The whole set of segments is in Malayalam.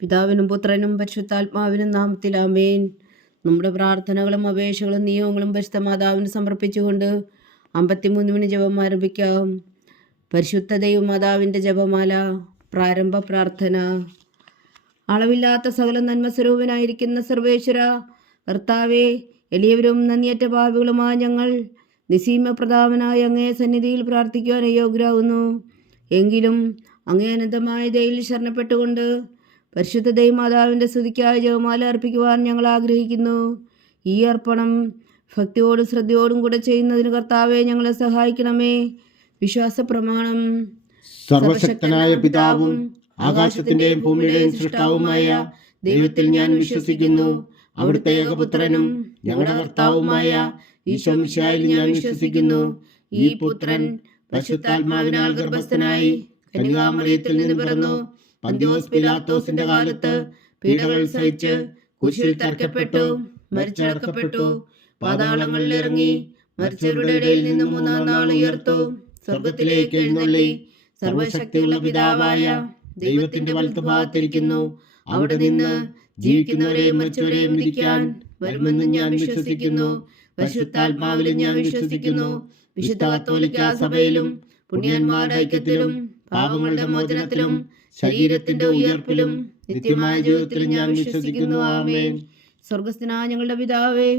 പിതാവിനും പുത്രനും പരിശുദ്ധാത്മാവിനും നാമത്തിൽ ആമേൻ. നമ്മുടെ പ്രാർത്ഥനകളും അപേക്ഷകളും നിയോഗങ്ങളും പരിശുദ്ധ മാതാവിന് സമർപ്പിച്ചുകൊണ്ട് 53 ജപം ആരംഭിക്കാം. പരിശുദ്ധ ദൈവമാതാവിൻ്റെ ജപമാല. പ്രാരംഭ പ്രാർത്ഥന. അളവില്ലാത്ത സകല നന്മസ്വരൂപനായിരിക്കുന്ന സർവേശ്വര കർത്താവേ, എളിയവരും നന്ദിയറ്റ പാപികളുമായ ഞങ്ങൾ നിസീമ പ്രതാപനായ അങ്ങേ സന്നിധിയിൽ പ്രാർത്ഥിക്കുവാൻ അയോഗ്യരാകുന്നു. എങ്കിലും അങ്ങേ അനന്തമായ ദയയിൽ ശരണപ്പെട്ടുകൊണ്ട് പരിശുദ്ധ ദൈവമാതാവിൻ്റെ സ്തുതിക്കായി ജപമാല അർപ്പിക്കുവാൻ ഞങ്ങൾ ആഗ്രഹിക്കുന്നു. ഈ അർപ്പണം ഭക്തിയോടും ശ്രദ്ധയോടും കൂടെ ചെയ്യുന്നതിന് കർത്താവെ ഞങ്ങളെ സഹായിക്കണമേ. വിശ്വാസ പ്രമാണം. സർവശക്തനായ പിതാവും ആകാശത്തിന്റെയും ഭൂമിയുടെയും സൃഷ്ടാവുമായ ദൈവത്തിൽ ഞാൻ വിശ്വസിക്കുന്നു. അവിടുത്തെ ഏകപുത്രനും ഞങ്ങളുടെ കർത്താവുമായ ഈശോ മിശിഹായിൽ ഞാൻ വിശ്വസിക്കുന്നു. ഈ പുത്രൻ പരിശുദ്ധാത്മാവിനാൽ ഗർഭസ്ഥനായി കന്യകാമറിയത്തിൽ നിന്ന് പിറന്നു. പന്തിയോസ് പിലാത്തോസിന്റെ കാലത്ത് പീഡകൾ സഹിച്ച് കുരിശിൽ തറയ്ക്കപ്പെട്ടു, മരിച്ചടക്കപ്പെട്ടു, പാതാളങ്ങളിൽ ഇറങ്ങി, മരിച്ചവരുടെ ഇടയിൽ നിന്ന് 3-ാം നാൾ ഉയർത്തു, സ്വർഗത്തിലേക്ക് എഴുന്നള്ളി, സർവശക്തിയുള്ള പിതാവായ ദൈവത്തിന്റെ വലത്തുഭാഗത്തിരിക്കുന്നു. അവിടെ നിന്ന് ജീവിക്കുന്നവരെയും മരിച്ചവരെയും വിധിക്കാൻ വരുമെന്ന് ഞാൻ വിശ്വസിക്കുന്നു. പരിശുദ്ധാത്മാവിലും ഞാൻ വിശ്വസിക്കുന്നു. വിശുദ്ധ കത്തോലിക്കാ സഭയിലും പുണ്യന്മാരുടെ ഐക്യത്തിലും പാപങ്ങളുടെ മോചനത്തിലും ശരീരത്തിന്റെ ഉയർപ്പിലും നിത്യമായ ജീവിതത്തിലും ഞാൻ വിശ്വസിക്കുന്നു. ആമേൻ. സ്വർഗസ്ഥനായ ഞങ്ങളുടെ പിതാവേ,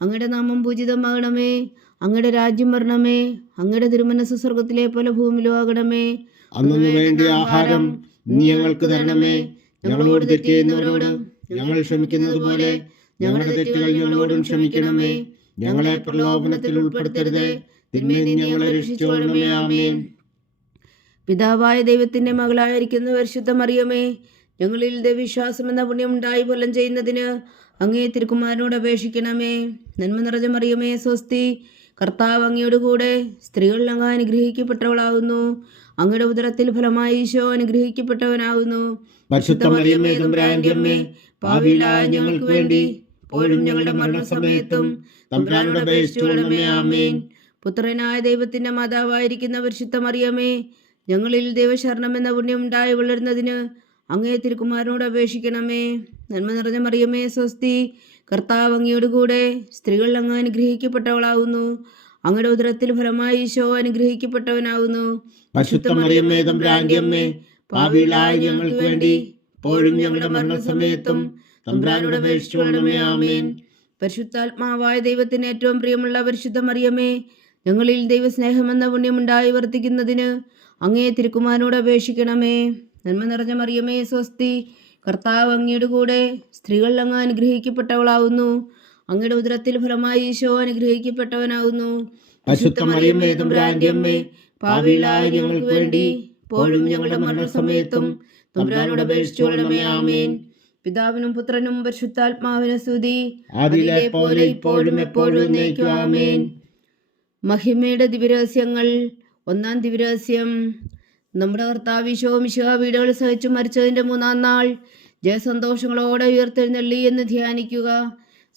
അങ്ങയുടെ നാമം പൂജിതമാകണമേ. അങ്ങയുടെ രാജ്യം വരണമേ. അങ്ങയുടെ തിരുമനസ്സ് സ്വർഗത്തിലെ പോലെ ഭൂമിയിലും ആകണമേ. അന്നു വേണ്ടിയ ആഹാരം നീ ഞങ്ങൾക്ക് തരണമേ. ഞങ്ങളോട് തെറ്റ് ചെയ്യുന്നവരോട് ഞങ്ങൾ ക്ഷമിക്കുന്നത് പോലെ ഞങ്ങളുടെ തെറ്റുകൾ ഞങ്ങളോടും ക്ഷമിക്കണമേ. ഞങ്ങളെ പ്രലോഭനത്തിൽ ഉൾപ്പെടുത്തരുതേ, തിന്മയിൽ നിന്ന് ഞങ്ങളെ രക്ഷിച്ചുകൊള്ളണമേ. ആമേൻ. പിതാവായ ദൈവത്തിന്റെ മകളായിരിക്കുന്ന പരിശുദ്ധ മറിയമേ, ഞങ്ങളിൽ ദൈവവിശ്വാസം എന്ന പുണ്യം ഉണ്ടായി ഫലം ചെയ്യുന്നതിന് അങ്ങേ തിരുക്കുമാരനോട് അപേക്ഷിക്കണമേ. നന്മ നിറഞ്ഞ മറിയമേ, സ്വസ്തി. കർത്താവ് അങ്ങയോട് കൂടെ സ്ത്രീകളിൽ അങ്ങ് അനുഗ്രഹിക്കപ്പെട്ടവളാകുന്നു. അങ്ങയുടെ ഉദരത്തിൽ ഫലമായി ഈശോ അനുഗ്രഹിക്കപ്പെട്ടവനാകുന്നു. പരിശുദ്ധ മറിയമേ, തമ്പുരാന്റെ അമ്മേ, പാപികളായ ഞങ്ങൾക്ക് വേണ്ടി ഇപ്പോഴും ഞങ്ങളുടെ മരണസമയത്തും തമ്പുരാനോട് അപേക്ഷിച്ചുകൊള്ളണമേ. ആമേൻ. പുത്രനായ ദൈവത്തിന്റെ മാതാവായിരിക്കുന്ന പരിശുദ്ധ മറിയമേ, ഞങ്ങളിൽ ദൈവശരണം എന്ന പുണ്യം ഉണ്ടായി വളരുന്നതിന് അങ്ങേ തിരുക്കുമാരനോട് അപേക്ഷിക്കണമേ. നന്മ നിറഞ്ഞ മറിയമേ, സ്വസ്തി. കർത്താവ് അങ്ങയോട് കൂടെ സ്ത്രീകളിൽ അങ്ങ് അനുഗ്രഹിക്കപ്പെട്ടവളാകുന്നു. അങ്ങയുടെ ഉദരത്തിൽ ഫലമായി ഈശോ അനുഗ്രഹിക്കപ്പെട്ടവനാകുന്നു. പരിശുദ്ധ മറിയമേ, തമ്പുരാന്റെ അമ്മേ, പാപികളായ ഞങ്ങൾക്ക് വേണ്ടി ഇപ്പോഴും ഞങ്ങളുടെ മരണസമയത്തും തമ്പുരാനോട് അപേക്ഷിച്ചുകൊള്ളണമേ. ആമേൻ. പരിശുദ്ധാത്മാവായ ദൈവത്തിന് ഏറ്റവും പ്രിയമുള്ള പരിശുദ്ധ മറിയമേ, ഞങ്ങളിൽ ദൈവസ്നേഹമെന്ന പുണ്യമുണ്ടായി വർത്തിക്കുന്നതിന് അങ്ങേ തിരുക്കുമാരനോട് അപേക്ഷിക്കണമേ. നന്മ നിറഞ്ഞ മറിയമേ, സ്വസ്തി. കർത്താവ് അങ്ങയുടെ കൂടെ സ്ത്രീകളിൽ അങ്ങ് അനുഗ്രഹിക്കപ്പെട്ടവളാകുന്നു. അങ്ങയുടെ ഉദരത്തിൽ ഫലമായി ഈശോ അനുഗ്രഹിക്കപ്പെട്ടവനാകുന്നു. പരിശുദ്ധ മറിയമേ, തമ്പുരാന്റെ അമ്മേ, പാപികളായ ഞങ്ങൾക്ക് വേണ്ടി ഇപ്പോഴും ഞങ്ങളുടെ മരണസമയത്തും തമ്പുരാനോട് അപേക്ഷിച്ചുകൊള്ളണമേ. ആമേൻ. പിതാവിനും പുത്രനും പരിശുദ്ധാത്മാവിനും സ്തുതി, അതിലെ പോലെ ഇപ്പോഴും എപ്പോഴും എന്നേക്കും. ആമേൻ. മഹിമയുടെ ദിവ്യരഹസ്യങ്ങൾ. 1-ാം ദിവ്യരഹസ്യം. നമ്മുടെ കർത്താവ് ഈശോ മിശിഹാ പീഡകൾ സഹിച്ചു മരിച്ചതിൻ്റെ 3-ാം നാൾ ജയസന്തോഷങ്ങളോടെ ഉയർത്തെഴുന്നള്ളി എന്ന് ധ്യാനിക്കുക.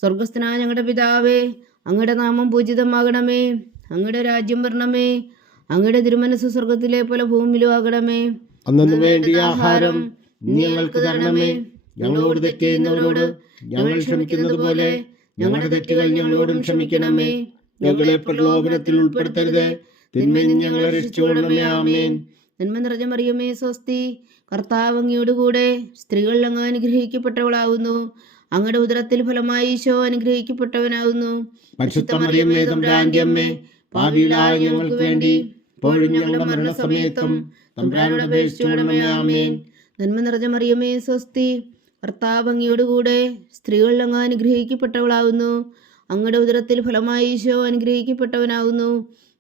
സ്വർഗസ്ഥനായ ഞങ്ങളുടെ പിതാവേ, അങ്ങയുടെ നാമം പൂജിതമാകണമേ. അങ്ങയുടെ രാജ്യം വരണമേ. അങ്ങയുടെ തിരുമനസ്സ് സ്വർഗത്തിലെ പോലെ ഭൂമിയിലും ആകണമേ. അന്നു വേണ്ടിയ ആഹാരം നീ ഞങ്ങൾക്ക് തരണമേ. ഞങ്ങളോട് തെറ്റ് ചെയ്യുന്നവരോട് ഞങ്ങൾ ക്ഷമിക്കുന്നത് പോലെ ഞങ്ങളുടെ തെറ്റുകൾ ഞങ്ങളോടും ക്ഷമിക്കണമേ. ഞങ്ങളെ പ്രലോഭനത്തിൽ ഉൾപ്പെടുത്തരുതേ, തിന്മയിൽ നിന്ന് ഞങ്ങളെ രക്ഷിച്ചുകൊള്ളണമേ. ആമേൻ. നന്മ നിറഞ്ഞ മറിയമേ, സ്വസ്തി. കർത്താവ് അങ്ങയോട് കൂടെ സ്ത്രീകളിൽ അങ്ങ് അനുഗ്രഹിക്കപ്പെട്ടവളാകുന്നു. അങ്ങയുടെ ഉദരത്തിൽ ഫലമായി ഈശോ അനുഗ്രഹിക്കപ്പെട്ടവനാകുന്നു. പരിശുദ്ധ മറിയമേ, തമ്പുരാന്റെ അമ്മേ, പാപികളായ ഞങ്ങൾക്ക് വേണ്ടി ഇപ്പോഴും ഞങ്ങളുടെ മരണസമയത്തും തമ്പുരാനോട് അപേക്ഷിച്ചുകൊള്ളണമേ. ആമേൻ. നന്മ നിറഞ്ഞ മറിയമേ, സ്വസ്തി. കർത്താവ് അങ്ങയോട് കൂടെ സ്ത്രീകളിൽ അങ്ങ് അനുഗ്രഹിക്കപ്പെട്ടവളാകുന്നു. അങ്ങയുടെ ഉദരത്തിൽ ഫലമായി ഈശോ അനുഗ്രഹിക്കപ്പെട്ടവനാകുന്നു.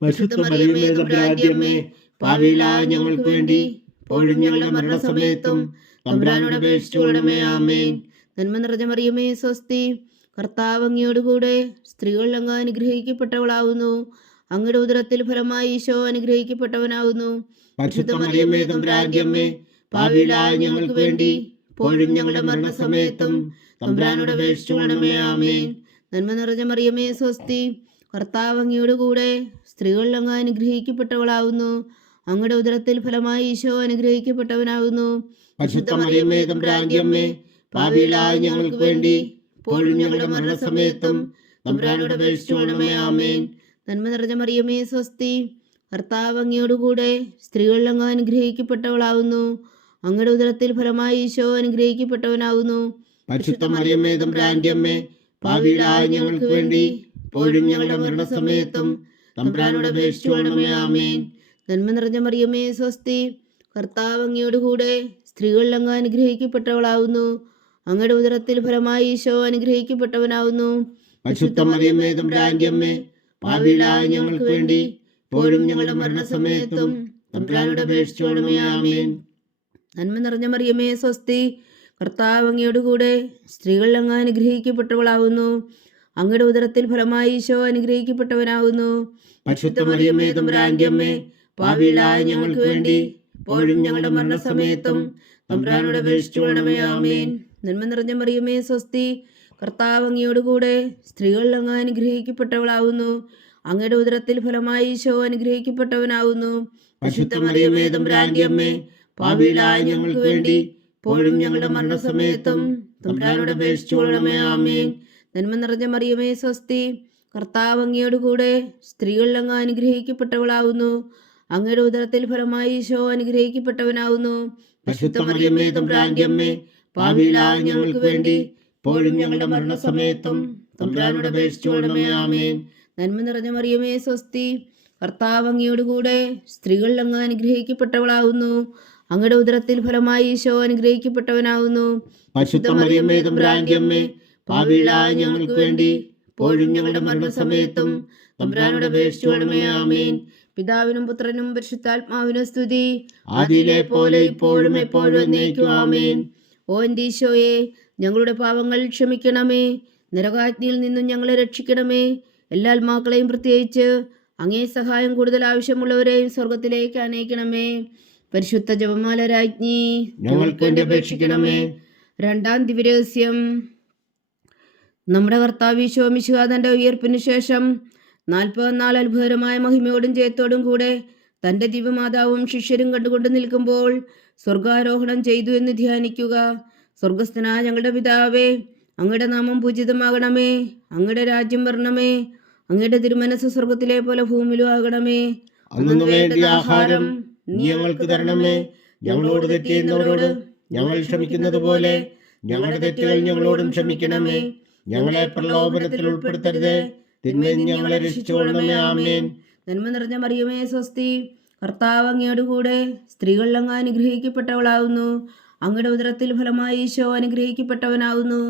പരിശുദ്ധ മറിയമേ, തമ്പുരാന്റെ അമ്മേ, പാപികളായ ഞങ്ങൾക്ക് വേണ്ടി ഇപ്പോഴും ഞങ്ങളുടെ മരണസമയത്തും തമ്പുരാനോട് അപേക്ഷിച്ചുകൊള്ളണമേ. ആമേൻ. നന്മ നിറഞ്ഞ മറിയമേ, സ്വസ്തി. കർത്താവ് അങ്ങയോട് കൂടെ സ്ത്രീകളിൽ അങ്ങ് അനുഗ്രഹിക്കപ്പെട്ടവളാകുന്നു. അങ്ങയുടെ ഉദരത്തിൽ ഫലമായി ഈശോ അനുഗ്രഹിക്കപ്പെട്ടവനാകുന്നു. പരിശുദ്ധ മറിയമേ, തമ്പുരാന്റെ അമ്മേ, പാപികളായ ഞങ്ങൾക്ക് വേണ്ടി ഇപ്പോഴും ഞങ്ങളുടെ മരണസമയത്തും തമ്പുരാനോട് അപേക്ഷിച്ചുകൊള്ളണമേ. ആമേൻ. നന്മ നിറഞ്ഞ മറിയമേ, സ്വസ്തി. കർത്താവ് അങ്ങയോട് കൂടെ സ്ത്രീകളിൽ അങ്ങ് അനുഗ്രഹിക്കപ്പെട്ടവളാകുന്നു. അങ്ങയുടെ ഉദരത്തിൽ ഫലമായി ഈശോ അനുഗ്രഹിക്കപ്പെട്ടവനാകുന്നു. പരിശുദ്ധ മറിയമേ തമ്പുരാന്റെ അമ്മേ, പാപികളായ ഞങ്ങൾക്ക് വേണ്ടി ഇപ്പോഴും ഞങ്ങളുടെ മരണസമയത്തും തമ്പുരാനോട് അപേക്ഷിച്ചുകൊള്ളണമേ. ആമേൻ. നന്മ നിറഞ്ഞ മറിയമേ സ്വസ്തി, കർത്താവ് അങ്ങയോടുകൂടെ സ്ത്രീകളിൽ അങ്ങ് അനുഗ്രഹിക്കപ്പെട്ടവളാവുന്നു. അങ്ങയുടെ ഉദരത്തിൽ ഫലമായി ഈശോ അനുഗ്രഹിക്കപ്പെട്ടവനാവുന്നു. പരിശുദ്ധ മറിയമേ തമ്പുരാന്റെ അമ്മേ, പാപികളായ ഞങ്ങൾക്ക് വേണ്ടി ഇപ്പോഴും ഞങ്ങളുടെ മരണസമയത്തും തമ്പുരാനോട് അപേക്ഷിച്ചുകൊള്ളണമേ. ആമേൻ. നന്മ നിറഞ്ഞ മറിയമേ സ്വസ്തി, കർത്താവ് അങ്ങയോടുകൂടെ സ്ത്രീകളിൽ അങ്ങ് അനുഗ്രഹിക്കപ്പെട്ടവളാവുന്നു. അങ്ങയുടെ ഉദരത്തിൽ ഫലമായി ഈശോ അനുഗ്രഹിക്കപ്പെട്ടവനാവുന്നു. പരിശുദ്ധ മറിയമേ തമ്പുരാന്റെ അമ്മേ, പാപികളായ ഞങ്ങൾക്ക് വേണ്ടി ഇപ്പോഴും ഞങ്ങളുടെ മരണസമയത്തും തമ്പുരാനോട് അപേക്ഷിച്ചുകൊള്ളണമേ. ആമേൻ. നന്മ നിറഞ്ഞ മറിയമേ സ്വസ്തി, കർത്താവ് അങ്ങയോടുകൂടെ സ്ത്രീകളിൽ അങ്ങ് അനുഗ്രഹിക്കപ്പെട്ടവളാവുന്നു. അങ്ങയുടെ ഉദരത്തിൽ ഫലമായി ഈശോ അനുഗ്രഹിക്കപ്പെട്ടവനാവുന്നു. പരിശുദ്ധ മറിയമേ തമ്പുരാന്റെ അമ്മേ, പാപികളായ ഞങ്ങൾക്ക് വേണ്ടി ഇപ്പോഴും ഞങ്ങളുടെ മരണസമയത്തും തമ്പുരാനോട് അപേക്ഷിച്ചുകൊള്ളണമേ. ആമേൻ. നന്മ നിറഞ്ഞ മറിയമേ സ്വസ്തി, കർത്താവ് അങ്ങയോടുകൂടെ സ്ത്രീകളിൽ അങ്ങ് അനുഗ്രഹിക്കപ്പെട്ടവളാവുന്നു. അങ്ങയുടെ ഉദരത്തിൽ ഫലമായി ഈശോ അനുഗ്രഹിക്കപ്പെട്ടവനാവുന്നു. പരിശുദ്ധ മറിയമേ തമ്പുരാന്റെ അമ്മേ, പാപികളായ ഞങ്ങൾക്ക് വേണ്ടി ഇപ്പോഴും ഞങ്ങളുടെ മരണസമയത്തും തമ്പുരാനോട് അപേക്ഷിച്ചുകൊള്ളണമേ. ആമേൻ. നന്മ നിറഞ്ഞ മറിയമേ സ്വസ്തി, കർത്താവ് അങ്ങയോടുകൂടെ സ്ത്രീകളിൽ അങ്ങ് അനുഗ്രഹിക്കപ്പെട്ടവളാവുന്നു. അങ്ങയുടെ ഉദരത്തിൽ ഫലമായി ഈശോ അനുഗ്രഹിക്കപ്പെട്ടവനാവുന്നു. പരിശുദ്ധ മറിയമേ തമ്പുരാന്റെ അമ്മേ, പാപികളായ ഞങ്ങൾക്ക് വേണ്ടി ഇപ്പോഴും ഞങ്ങളുടെ മരണസമയത്തും തമ്പുരാനോട് അപേക്ഷിച്ചുകൊള്ളണമേ. ആമേൻ. നന്മ നിറഞ്ഞ മറിയമേ സ്വസ്തി, കർത്താവ് അങ്ങയോടുകൂടെ സ്ത്രീകളിൽ അങ്ങ് അനുഗ്രഹിക്കപ്പെട്ടവളാവുന്നു. അങ്ങയുടെ ഉദരത്തിൽ ഫലമായി ഈശോ അനുഗ്രഹിക്കപ്പെട്ടവനാവുന്നു. പരിശുദ്ധ മറിയമേ തമ്പുരാന്റെ അമ്മേ, പാപികളായ ഞങ്ങൾക്ക് വേണ്ടി ഇപ്പോഴും ഞങ്ങളുടെ മരണസമയത്തും തമ്പുരാനോട് അപേക്ഷിച്ചുകൊള്ളണമേ. ആമേൻ. പിതാവിനും പുത്രനും പരിശുദ്ധാത്മാവിനും സ്തുതി, ആദിയിലെ പോലെ ഇപ്പോഴും എപ്പോഴും എന്നേക്കും. ആമേൻ. ഓ എൻ്റെ ഈശോയെ, ഞങ്ങളുടെ പാപങ്ങൾ ക്ഷമിക്കണമേ. നരകാഗ്നിയിൽ നിന്നും ഞങ്ങളെ രക്ഷിക്കണമേ. എല്ലാ ആത്മാക്കളെയും, പ്രത്യേകിച്ച് അങ്ങേ സഹായം കൂടുതൽ ആവശ്യമുള്ളവരെയും സ്വർഗത്തിലേക്ക് അനയിക്കണമേ. പരിശുദ്ധ ജപമാല രാജ്ഞി, ഞങ്ങൾക്ക് വേണ്ടി അപേക്ഷിക്കണമേ. രണ്ടാം ദിവ്യരഹസ്യം. നമ്മുടെ കർത്താവ് ഈശോ മിശിഹാ തൻ്റെ ഉയർപ്പിനു ശേഷം 40 നാൾ അത്ഭുതകരമായ മഹിമയോടും ജയത്തോടും കൂടെ തൻ്റെ ദിവ്യമാതാവും ശിഷ്യരും കണ്ടുകൊണ്ട് നിൽക്കുമ്പോൾ സ്വർഗാരോഹണം ചെയ്തു എന്ന് ധ്യാനിക്കുക. സ്വർഗസ്ഥനായ ഞങ്ങളുടെ പിതാവേ, അങ്ങയുടെ നാമം പൂജിതമാകണമേ. അങ്ങയുടെ രാജ്യം വരണമേ. അങ്ങയുടെ തിരുമനസ് സ്വർഗത്തിലെ പോലെ ഭൂമിയിലും ആകണമേ. അന്നു വേണ്ട ആഹാരം നീ ഞങ്ങൾക്ക് തരണമേ. ഞങ്ങളോട് തെറ്റ് ചെയ്യുന്നവരോട് ഞങ്ങൾ ക്ഷമിക്കുന്നത് പോലെ ഞങ്ങളുടെ തെറ്റുകൾ ഞങ്ങളോടും ക്ഷമിക്കണമേ. ഞങ്ങളെ പ്രലോഭനത്തിൽ ഉൾപ്പെടുത്തരുത്, തിന്മയിൽ ഞങ്ങളെ രക്ഷിച്ചുകൊള്ളണമേ. ആമേൻ. നന്മ നിറഞ്ഞ മറിയമേ സ്വസ്തി, കർത്താവ് അങ്ങയോടുകൂടെ സ്ത്രീകളിൽ അങ്ങ് അനുഗ്രഹിക്കപ്പെട്ടവളാവുന്നു. അങ്ങയുടെ ഉദരത്തിൽ ഫലമായി ഈശോ അനുഗ്രഹിക്കപ്പെട്ടവനാവുന്നു.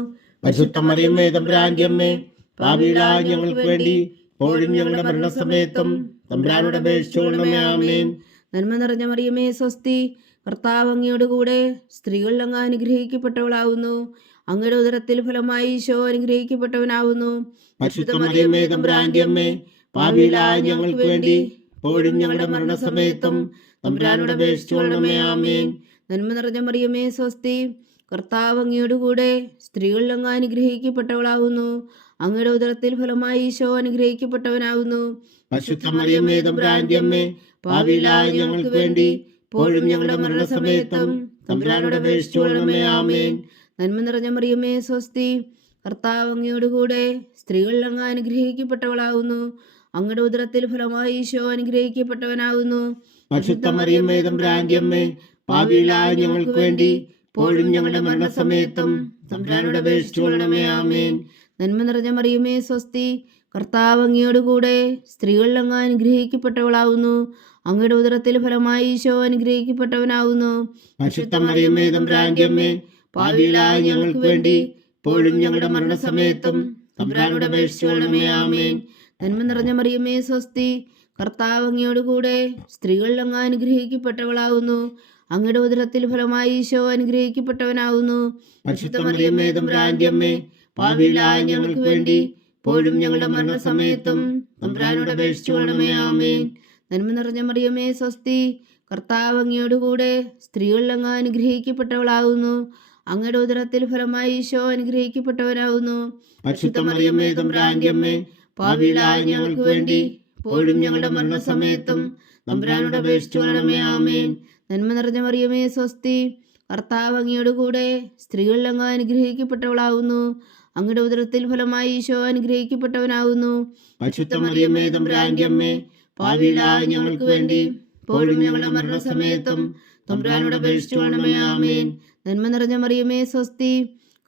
പരിശുദ്ധ മറിയമേ തമ്പുരാന്റെ അമ്മേ, പാപികളായ ഞങ്ങൾക്ക് വേണ്ടി ഇപ്പോഴും ഞങ്ങളുടെ മരണസമയത്തും തമ്പുരാനോട് അപേക്ഷിച്ചുകൊള്ളണമേ. ആമേൻ. നന്മ നിറഞ്ഞ മറിയമേ സ്വസ്തി, കർത്താവ് അങ്ങയോടുകൂടെ സ്ത്രീകളിൽ അങ്ങ് അനുഗ്രഹിക്കപ്പെട്ടവളാവുന്നു. അങ്ങയുടെ ഉദരത്തിൽ ഫലമായി ഈശോ അനുഗ്രഹിക്കപ്പെട്ടവനാവുന്നു. പരിശുദ്ധ മറിയമേ തമ്പുരാന്റെ അമ്മേ, പാപികളായ ഞങ്ങൾക്ക് വേണ്ടി ഇപ്പോഴും ഞങ്ങളുടെ മരണസമയത്തും തമ്പുരാനോട് അപേക്ഷിച്ചുകൊള്ളണമേ. ആമേൻ. നന്മ നിറഞ്ഞ മറിയമേ സ്വസ്തി, കർത്താവ് അങ്ങയോടുകൂടെ സ്ത്രീകളിൽ അങ്ങ് അനുഗ്രഹിക്കപ്പെട്ടവളാവുന്നു. അങ്ങയുടെ ഉദരത്തിൽ ഫലമായി ഈശോ അനുഗ്രഹിക്കപ്പെട്ടവനാവുന്നു. പരിശുദ്ധ മറിയമേ തമ്പുരാന്റെ അമ്മേ, പാപികളായ ഞങ്ങൾക്ക് വേണ്ടി ഇപ്പോഴും ഞങ്ങളുടെ മരണസമയത്തും തമ്പുരാനോട് അപേക്ഷിച്ചുകൊള്ളണമേ. ആമേൻ. നന്മ നിറഞ്ഞ മറിയമേ സ്വസ്തി, കർത്താവ് അങ്ങയോടുകൂടെ സ്ത്രീകളിൽ അങ്ങ് അനുഗ്രഹിക്കപ്പെട്ടവളാവുന്നു. അങ്ങയുടെ ഉദരത്തിൽ ഫലമായി ഈശോ അനുഗ്രഹിക്കപ്പെട്ടവനാവുന്നു. പരിശുദ്ധ മറിയമേ തമ്പുരാന്റെ അമ്മേ, പാപികളായ ഞങ്ങൾക്ക് വേണ്ടി ഇപ്പോഴും ഞങ്ങളുടെ മരണസമയത്തും തമ്പുരാനോട് അപേക്ഷിച്ചുകൊള്ളണമേ. ആമേൻ. നന്മ നിറഞ്ഞ മറിയമേ സ്വസ്തി, കർത്താവ് അങ്ങയോടുകൂടെ സ്ത്രീകളിൽ അങ്ങ് അനുഗ്രഹിക്കപ്പെട്ടവളാവുന്നു. അങ്ങയുടെ ഉദരത്തിൽ ഫലമായി ഈശോ അനുഗ്രഹിക്കപ്പെട്ടവനാവുന്നു. പരിശുദ്ധ മറിയമേ തമ്പുരാന്റെ അമ്മേ, പാപികളായ ഞങ്ങൾക്ക് വേണ്ടി ഇപ്പോഴും ഞങ്ങളുടെ മരണസമയത്തും തമ്പുരാനോട് അപേക്ഷിച്ചുകൊള്ളണമേ. ആമേൻ. നന്മ നിറഞ്ഞ മറിയമേ സ്വസ്തി, കർത്താവ് അങ്ങയോടുകൂടെ സ്ത്രീകളിൽ അങ്ങ് അനുഗ്രഹിക്കപ്പെട്ടവളാവുന്നു. അങ്ങയുടെ ഉദരത്തിൽ ഫലമായി ഈശോ അനുഗ്രഹിക്കപ്പെട്ടവനാവുന്നു. പരിശുദ്ധ മറിയമേ തമ്പുരാന്റെ അമ്മേ, പാപികളായ ഞങ്ങൾക്ക് വേണ്ടി ഇപ്പോഴും ഞങ്ങളുടെ മരണസമയത്തും തമ്പുരാനോട് അപേക്ഷിച്ചുകൊള്ളണമേ. ആമേൻ. നന്മ നിറഞ്ഞ മറിയമേ സ്വസ്തി, കർത്താവ് അങ്ങയോടുകൂടെ സ്ത്രീകളിൽ അങ്ങ് അനുഗ്രഹിക്കപ്പെട്ടവളാവുന്നു. അങ്ങയുടെ ഉദരത്തിൽ ഫലമായി ഈശോ അനുഗ്രഹിക്കപ്പെട്ടവനാവുന്നു. പരിശുദ്ധ മറിയമേ തമ്പുരാന്റെ അമ്മേ, പാപികളായ ഞങ്ങൾക്ക് വേണ്ടി ഇപ്പോഴും ഞങ്ങളുടെ മരണസമയത്തും തമ്പുരാനോട് അപേക്ഷിച്ചുകൊള്ളണമേ. ആമേൻ. നന്മ നിറഞ്ഞ മറിയമേ സ്വസ്തി, കർത്താവ് അങ്ങയോട് കൂടെ സ്ത്രീകളിൽ അങ്ങ് അനുഗ്രഹിക്കപ്പെട്ടവളാവുന്നു. അങ്ങയുടെ ഉദരത്തിൽ ഫലമായി ഈശോ അനുഗ്രഹിക്കപ്പെട്ടവനാവുന്നു. പരിശുദ്ധ മറിയമേ തമ്പുരാന്റെ അമ്മേ, പാപികളായ ഞങ്ങൾക്ക് വേണ്ടി ഇപ്പോഴും ഞങ്ങളുടെ മരണസമയത്തും തമ്പുരാനോട് അപേക്ഷിച്ചുകൊള്ളണമേ. ആമേൻ. നന്മ നിറഞ്ഞ മറിയമേ സ്വസ്തി,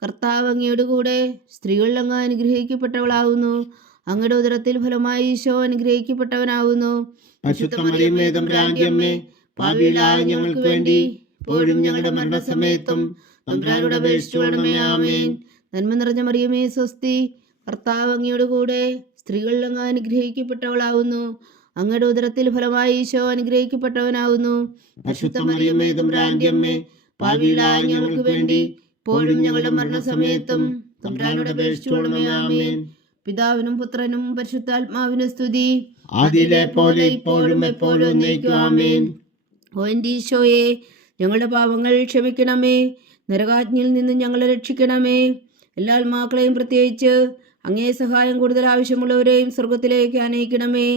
കർത്താവ് അങ്ങയോട് കൂടെ സ്ത്രീകളിൽ അങ്ങ് അനുഗ്രഹിക്കപ്പെട്ടവളാവുന്നു. അങ്ങയുടെ ഉദരത്തിൽ ഫലമായി ഈശോ അനുഗ്രഹിക്കപ്പെട്ടവനാവുന്നു. പരിശുദ്ധ മറിയമേ തമ്പുരാന്റെ അമ്മേ, പാപികളായ ഞങ്ങൾക്ക് വേണ്ടി ഇപ്പോഴും ഞങ്ങളുടെ മരണസമയത്തും തമ്പുരാനോട് അപേക്ഷിച്ചുകൊള്ളണമേ. ആമേൻ. നന്മ നിറഞ്ഞ മറിയമേ സ്വസ്തി, കർത്താവ് അങ്ങയോട് കൂടെ സ്ത്രീകളിൽ അങ്ങ് അനുഗ്രഹിക്കപ്പെട്ടവളാവുന്നു. അങ്ങയുടെ ഉദരത്തിൽ ഫലമായി ഈശോ അനുഗ്രഹിക്കപ്പെട്ടവനാവുന്നു. പരിശുദ്ധ മറിയമേ തമ്പുരാന്റെ അമ്മേ, പാപികളായ ഞങ്ങൾക്ക് വേണ്ടി ഇപ്പോഴും ഞങ്ങളുടെ മരണസമയത്തും തമ്പുരാനോട് അപേക്ഷിച്ചുകൊള്ളണമേ. ആമേൻ. പിതാവിനും പുത്രനും പരിശുദ്ധാത്മാവിനും സ്തുതി. ആദിയിലെ പോലെ ഇപ്പോഴും എപ്പോഴും എന്നേക്കും. ആമേൻ. ഓ എൻ്റെ ഈശോയെ, ഞങ്ങളുടെ പാപങ്ങൾ ക്ഷമിക്കണമേ. നരകാജ്ഞയിൽ നിന്ന് ഞങ്ങളെ രക്ഷിക്കണമേ. എല്ലാ ആത്മാക്കളെയും, പ്രത്യേകിച്ച് അങ്ങേ സഹായം കൂടുതൽ ആവശ്യമുള്ളവരെയും സ്വർഗത്തിലേക്ക് അനയിക്കണമേ.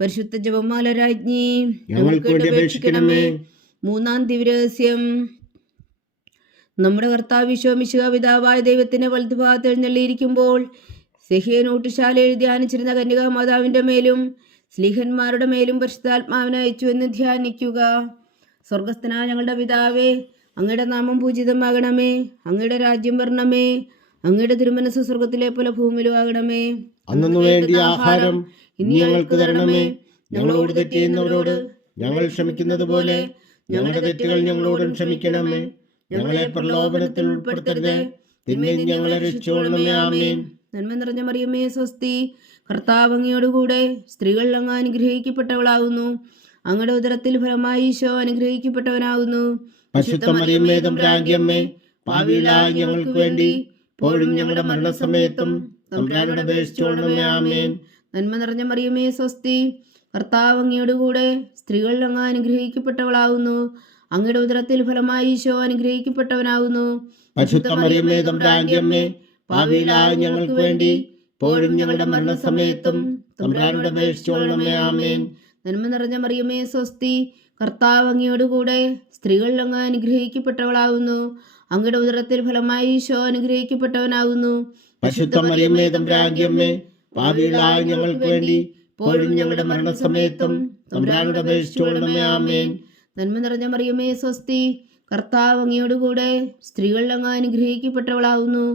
പരിശുദ്ധ ജപമാല രാജ്ഞി, ഞങ്ങൾക്ക് വേണ്ടി അപേക്ഷിക്കണമേ. മൂന്നാം ദിവ്യരഹസ്യം. നമ്മുടെ കർത്താവ് ഈശോ മിശിഹാ പിതാവായ ദൈവത്തിന്റെ വലതുഭാഗത്ത് എഴുന്നള്ളിയിരിക്കുമ്പോൾ സെഹിയനോട്ടുശാലയിൽ ധ്യാനിച്ചിരുന്ന കന്യകാ മാതാവിന്റെ മേലും സ്ലീഹന്മാരുടെ മേലും പരിശുദ്ധാത്മാവിനെ അയച്ചു എന്ന് ധ്യാനിക്കുക. സ്വർഗസ്ഥനായ ഞങ്ങളുടെ പിതാവേ, അങ്ങയുടെ നാമം പൂജിതമാകണമേ. അങ്ങയുടെ രാജ്യം വരണമേ. അങ്ങയുടെ തിരുമനസ് സ്വർഗത്തിലെ പോലെ ഭൂമിയിലും ആകണമേ. അന്നു വേണ്ടിയ ആഹാരം ഇനി ഞങ്ങൾക്ക് തരണമേ. ഞങ്ങളോട് തെറ്റ് ചെയ്യുന്നവരോട് ഞങ്ങൾ ക്ഷമിക്കുന്നത് പോലെ ഞങ്ങളുടെ തെറ്റുകൾ ഞങ്ങളോടും ക്ഷമിക്കണമേ. ഞങ്ങളെ പ്രലോഭനത്തിൽ ഉൾപ്പെടുത്തരുത്, തിന്മയിൽ ഞങ്ങളെ രക്ഷിച്ചുകൊള്ളണമേ. ആമേൻ. നന്മ നിറഞ്ഞ മറിയമേ സ്വസ്തി, കർത്താവ് അങ്ങയോടുകൂടെ സ്ത്രീകളിൽ അങ്ങ് അനുഗ്രഹിക്കപ്പെട്ടവളാകുന്നു. അങ്ങയുടെ ഉദരത്തിൽ ഫലമായി ഈശോ അനുഗ്രഹിക്കപ്പെട്ടവനാകുന്നു. പരിശുദ്ധ മറിയമേ തമ്പുരാന്റെ അമ്മേ, പാപികളായ ഞങ്ങൾക്ക് വേണ്ടി ഇപ്പോഴും ഞങ്ങളുടെ മരണസമയത്തും തമ്പുരാനോട് അപേക്ഷിച്ചുകൊള്ളണമേ. ആമേൻ. നന്മ നിറഞ്ഞ മറിയമേ സ്വസ്തി, കർത്താവ് അങ്ങയോടുകൂടെ സ്ത്രീകളിൽ അങ്ങ് അനുഗ്രഹിക്കപ്പെട്ടവളാകുന്നു. അങ്ങയുടെ ഉദരത്തിൽ ഫലമായി ഈശോ അനുഗ്രഹിക്കപ്പെട്ടവനാകുന്നു. പരിശുദ്ധ മറിയമേ തമ്പുരാന്റെ അമ്മേ, പാപികളായ ഞങ്ങൾക്ക് വേണ്ടി ഇപ്പോഴും ഞങ്ങളുടെ മരണസമയത്തും തമ്പുരാനോട് അപേക്ഷിച്ചുകൊള്ളണമേ. ആമേൻ. നന്മ നിറഞ്ഞ മറിയമേ സ്വസ്തി, കർത്താവ് അങ്ങയോടുകൂടെ സ്ത്രീകളിൽ അങ്ങ് അനുഗ്രഹിക്കപ്പെട്ടവളാകുന്നു. അങ്ങയുടെ ഉദരത്തിൽ ഫലമായി ഈശോ അനുഗ്രഹിക്കപ്പെട്ടവനാകുന്നു. പരിശുദ്ധ മറിയമേ തമ്പുരാന്റെ അമ്മേ, പാപികളായ ഞങ്ങൾക്ക് വേണ്ടി ഇപ്പോഴും ഞങ്ങളുടെ മരണസമയത്തും തമ്പുരാനോട് അപേക്ഷിച്ചുകൊള്ളണമേ. ആമേൻ. നന്മ നിറഞ്ഞ മറിയമേ സ്വസ്തി, കർത്താവ് അങ്ങയോടുകൂടെ സ്ത്രീകളിൽ അങ്ങ് അനുഗ്രഹിക്കപ്പെട്ടവളാകുന്നു.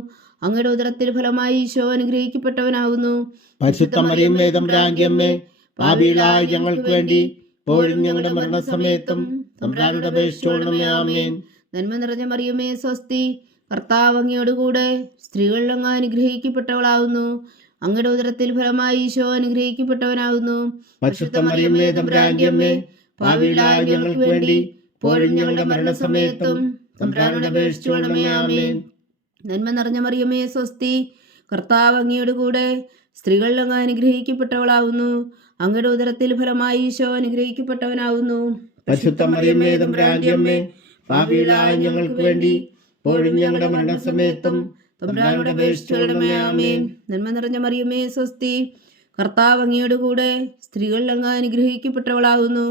അങ്ങയുടെ ഉദരത്തിൽ ഫലമായി ഈശോ അനുഗ്രഹിക്കപ്പെട്ടവനാകുന്നു. പരിശുദ്ധ മറിയമേ തമ്പുരാന്റെ അമ്മേ, പാപികളായ ഞങ്ങൾക്ക് വേണ്ടി ഇപ്പോഴും ഞങ്ങളുടെ മരണസമയത്തും തമ്പുരാനോട് അപേക്ഷിച്ചുകൊള്ളണമേ. ആമേൻ. നന്മ നിറഞ്ഞ മറിയമേ സ്വസ്തി, കർത്താവ് അങ്ങയോടുകൂടെ സ്ത്രീകളിൽ അങ്ങ് അനുഗ്രഹിക്കപ്പെട്ടവളാകുന്നു. അങ്ങയുടെ ഉദരത്തിൽ ഫലമായി ഈശോ അനുഗ്രഹിക്കപ്പെട്ടവനാകുന്നു. പരിശുദ്ധ മറിയമേ തമ്പുരാന്റെ അമ്മേ, പാപികളായ ഞങ്ങൾക്ക് വേണ്ടി ഇപ്പോഴും ഞങ്ങളുടെ മരണസമയത്തും തമ്പുരാനോട് അപേക്ഷിച്ചുകൊള്ളണമേ. ആമേൻ. നന്മ നിറഞ്ഞ മറിയമേ സ്വസ്തി, കർത്താവ് അങ്ങയോടുകൂടെ സ്ത്രീകളിൽ അങ്ങ് അനുഗ്രഹിക്കപ്പെട്ടവളാകുന്നു. അങ്ങയുടെ ഉദരത്തിൽ ഫലമായി ഈശോ അനുഗ്രഹിക്കപ്പെട്ടവനാകുന്നു. പരിശുദ്ധ മറിയമേ തമ്പുരാന്റെ അമ്മേ, പാപികളായ ഞങ്ങൾക്ക് വേണ്ടി ഇപ്പോഴും ഞങ്ങളുടെ മരണസമയത്തും തമ്പുരാനോട് അപേക്ഷിച്ചുകൊള്ളണമേ. ആമേൻ. നന്മ നിറഞ്ഞ മറിയമേ സ്വസ്തി, കർത്താവ് അങ്ങയോടുകൂടെ സ്ത്രീകളിൽ അങ്ങ് അനുഗ്രഹിക്കപ്പെട്ടവളാകുന്നു.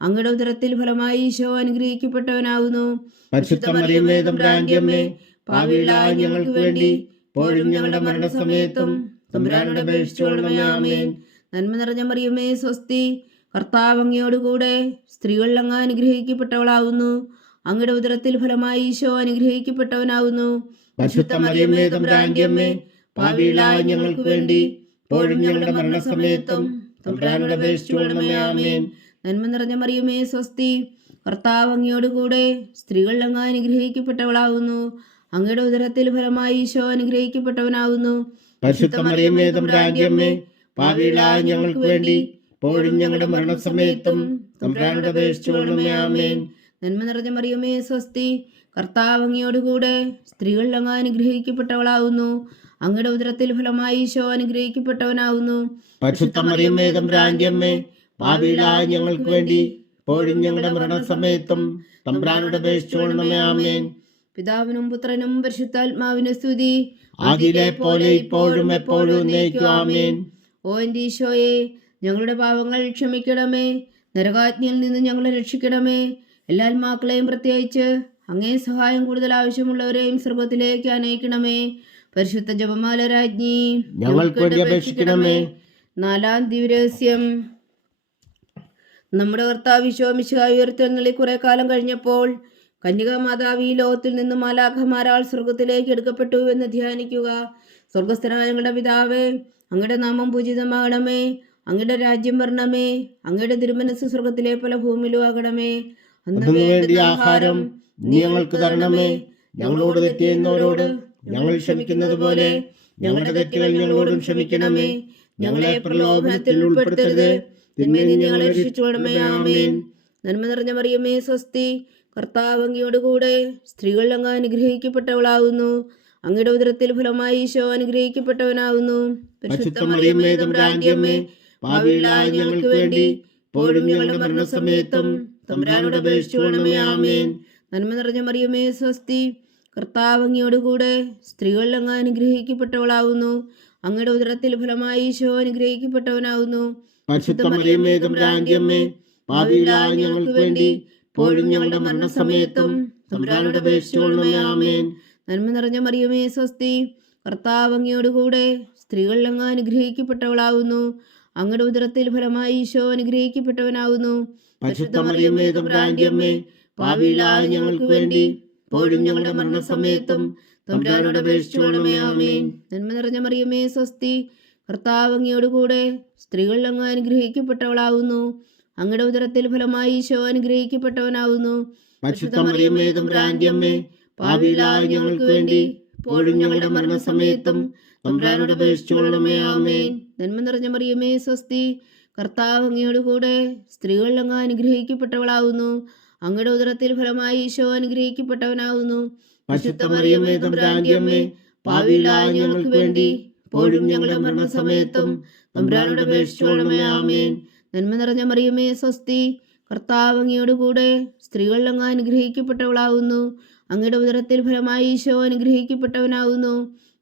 അങ്ങയുടെ ഉദരത്തിൽ ഫലമായി ഈശോ അനുഗ്രഹിക്കപ്പെട്ടവനാകുന്നു. പരിശുദ്ധ മറിയമേ തമ്പുരാന്റെ അമ്മേ, പാപികളായ ഞങ്ങൾക്ക് വേണ്ടി ഇപ്പോഴും ഞങ്ങളുടെ മരണസമയത്തും തമ്പുരാനോട് അപേക്ഷിച്ചുകൊള്ളണമേ. ആമേൻ. നന്മ നിറഞ്ഞ മറിയമേ സ്വസ്തി, കർത്താവ് അങ്ങയോടുകൂടെ സ്ത്രീകളിൽ അങ്ങ് അനുഗ്രഹിക്കപ്പെട്ടവളാകുന്നു. അങ്ങയുടെ ഉദരത്തിൽ ഫലമായി ഈശോ അനുഗ്രഹിക്കപ്പെട്ടവനാകുന്നു. പരിശുദ്ധ മറിയമേ തമ്പുരാന്റെ അമ്മേ, പാപികളായ ഞങ്ങൾക്ക് വേണ്ടി ഇപ്പോഴും ഞങ്ങളുടെ മരണസമയത്തും തമ്പുരാനോട് അപേക്ഷിച്ചുകൊള്ളണമേ. ആമേൻ. നന്മ നിറഞ്ഞ മറിയമേ സ്വസ്തി, കർത്താവ് അങ്ങയോടുകൂടെ സ്ത്രീകളിൽ അങ്ങ് അനുഗ്രഹിക്കപ്പെട്ടവളാകുന്നു. അങ്ങയുടെ ഉദരത്തിൽ ഫലമായി ഈശോ അനുഗ്രഹിക്കപ്പെട്ടവനാകുന്നു. പരിശുദ്ധ മറിയമേ തമ്പുരാന്റെ അമ്മേ, പാപികളായ ഞങ്ങൾക്ക് വേണ്ടി ഇപ്പോഴും ഞങ്ങളുടെ മരണസമയത്തും തമ്പുരാനോട് അപേക്ഷിച്ചുകൊള്ളണമേ. ആമേൻ. നന്മ നിറഞ്ഞ മറിയമേ സ്വസ്തി, കർത്താവ് അങ്ങയോടുകൂടെ സ്ത്രീകളിൽ അങ്ങ് അനുഗ്രഹിക്കപ്പെട്ടവളാകുന്നു. അങ്ങയുടെ ഉദരത്തിൽ ഫലമായി ഈശോ അനുഗ്രഹിക്കപ്പെട്ടവനാകുന്നു. പരിശുദ്ധ മറിയമേ തമ്പുരാന്റെ അമ്മേ, പാപികളായ ഞങ്ങൾക്ക് വേണ്ടി ഇപ്പോഴും ഞങ്ങളുടെ മരണസമയത്തും തമ്പുരാനോട് അപേക്ഷിച്ചുകൊള്ളണമേ. ആമേൻ. പിതാവിനും പുത്രനും പരിശുദ്ധാത്മാവിനും സ്തുതി. ആദിയിലെ പോലെ ഇപ്പോഴും എപ്പോഴും എന്നേക്കും. ആമേൻ. ഓ എൻ്റെ ഈശോയെ, ഞങ്ങളുടെ പാപങ്ങൾ ക്ഷമിക്കണമേ. നരകാജ്ഞയിൽ നിന്ന് ഞങ്ങളെ രക്ഷിക്കണമേ. എല്ലാ ആത്മാക്കളെയും, പ്രത്യേകിച്ച് അങ്ങേ സഹായം കൂടുതൽ ആവശ്യമുള്ളവരെയും സ്വർഗത്തിലേക്ക് അനയിക്കണമേ. പരിശുദ്ധ ജപമാല രാജ്ഞി ഞങ്ങൾക്ക് വേണ്ടി അപേക്ഷിക്കണമേ. 4-ാം ദിവ്യരഹസ്യം. നമ്മുടെ കർത്താവ് ഈശോ മിശിഹായി ഉയർത്തെഴുന്നള്ളി കുറെ കാലം കഴിഞ്ഞപ്പോൾ കന്യകാ മാതാവ് ഈ ലോകത്തിൽ നിന്നും മാലാഖമാരാൽ സ്വർഗത്തിലേക്ക് എടുക്കപ്പെട്ടു എന്ന് ധ്യാനിക്കുക. സ്വർഗസ്ഥനായ ഞങ്ങളുടെ പിതാവേ, അങ്ങയുടെ നാമം പൂജിതമാകണമേ. അങ്ങയുടെ രാജ്യം വരണമേ. അങ്ങയുടെ തിരുമനസ് സ്വർഗത്തിലെ പോലെ ഭൂമിയിലും ആകണമേ. അന്നു വേണ്ടിയ ആഹാരം നീ ഞങ്ങൾക്ക് തരണമേ. ഞങ്ങളോട് തെറ്റ് ചെയ്യുന്നവരോട് ഞങ്ങൾ ക്ഷമിക്കുന്നത് പോലെ ഞങ്ങളുടെ തെറ്റുകൾ ഞങ്ങളോടും ക്ഷമിക്കണമേ. ഞങ്ങളെ പ്രലോഭനത്തിൽ ഉൾപ്പെടുത്തരുത്, തിന്മയിൽ നിന്ന് ഞങ്ങളെ രക്ഷിച്ചുകൊള്ളണമേ. ആമേൻ. നന്മ നിറഞ്ഞ മറിയമേ, സ്വസ്തി. കർത്താവ് അങ്ങയോട് കൂടെ സ്ത്രീകൾ അങ്ങ് അനുഗ്രഹിക്കപ്പെട്ടവളാകുന്നു. അങ്ങയുടെ ഉദരത്തിൽ ഫലമായി ഈശോ അനുഗ്രഹിക്കപ്പെട്ടവനാകുന്നു. പരിശുദ്ധ മറിയമേ, തമ്പുരാന്റെ അമ്മേ, പാപികളായ ഞങ്ങൾക്ക് വേണ്ടി ഇപ്പോഴും ഞങ്ങളുടെ മരണസമയത്തും തമ്പുരാനോട് അപേക്ഷിച്ചുകൊള്ളണമേ. ആമേൻ. നന്മ നിറഞ്ഞ മറിയമേ, സ്വസ്തി. കർത്താവ് അങ്ങയോട് കൂടെ സ്ത്രീകൾ അങ്ങ് അനുഗ്രഹിക്കപ്പെട്ടവളാകുന്നു. അങ്ങയുടെ ഉദരത്തിൽ ഫലമായി ഈശോ അനുഗ്രഹിക്കപ്പെട്ടവനാകുന്നു. പരിശുദ്ധ മറിയമേ, തമ്പുരാന്റെ അമ്മേ, പാപികളായ ഞങ്ങൾക്ക് വേണ്ടി ഇപ്പോഴും ഞങ്ങളുടെ മരണസമയത്തും തമ്പുരാനോട് അപേക്ഷിച്ചുകൊള്ളണമേ. ആമേൻ. നന്മ നിറഞ്ഞ മറിയമേ, സ്വസ്തി. കർത്താവ് അങ്ങയോട് കൂടെ സ്ത്രീകൾ അങ്ങ് അനുഗ്രഹിക്കപ്പെട്ടവളാകുന്നു. അങ്ങയുടെ ഉദരത്തിൽ ഫലമായി ഈശോ അനുഗ്രഹിക്കപ്പെട്ടവനാകുന്നു. പരിശുദ്ധ മറിയമേ, തമ്പുരാന്റെ അമ്മേ, പാപികളായ ഞങ്ങൾക്ക് വേണ്ടി ഇപ്പോഴും ഞങ്ങളുടെ മരണസമയത്തും തമ്പുരാനോട് അപേക്ഷിച്ചുകൊള്ളണമേ. ആമേൻ. നന്മ നിറഞ്ഞ മറിയമേ, സ്വസ്തി. കർത്താവ് അങ്ങയോട് കൂടെ സ്ത്രീകൾ അങ്ങ് അനുഗ്രഹിക്കപ്പെട്ടവളാകുന്നു. അങ്ങയുടെ ഉദരത്തിൽ ഫലമായി ഈശോ അനുഗ്രഹിക്കപ്പെട്ടവനാകുന്നു. പരിശുദ്ധ മറിയമേ, തമ്പുരാന്റെ അമ്മേ, പാപികളായ ഞങ്ങൾക്ക് വേണ്ടി ഇപ്പോഴും ഞങ്ങളുടെ മരണസമയത്തും തമ്പുരാനോട് അപേക്ഷിച്ചുകൊള്ളണമേ. ആമേൻ. നന്മ നിറഞ്ഞ മറിയമേ, സ്വസ്തി. കർത്താവ് അങ്ങയോട് കൂടെ സ്ത്രീകൾ അങ്ങ് അനുഗ്രഹിക്കപ്പെട്ടവളാകുന്നു. അങ്ങയുടെ ഉദരത്തിൽ ഫലമായി ഈശോ അനുഗ്രഹിക്കപ്പെട്ടവനാകുന്നു. പരിശുദ്ധ മറിയമേ, തമ്പുരാന്റെ അമ്മേ, പാപികളായ ഞങ്ങൾക്ക് വേണ്ടി ഇപ്പോഴും ഞങ്ങളുടെ മരണസമയത്തും തമ്പുരാനോട് അപേക്ഷിച്ചുകൊള്ളണമേ. ആമേൻ. നന്മ നിറഞ്ഞ മറിയമേ, സ്വസ്തി. കർത്താവ് അങ്ങയോട് കൂടെ സ്ത്രീകൾ അങ്ങ് അനുഗ്രഹിക്കപ്പെട്ടവളാകുന്നു. അങ്ങയുടെ ഉദരത്തിൽ ഫലമായി ഈശോ അനുഗ്രഹിക്കപ്പെട്ടവനാകുന്നു.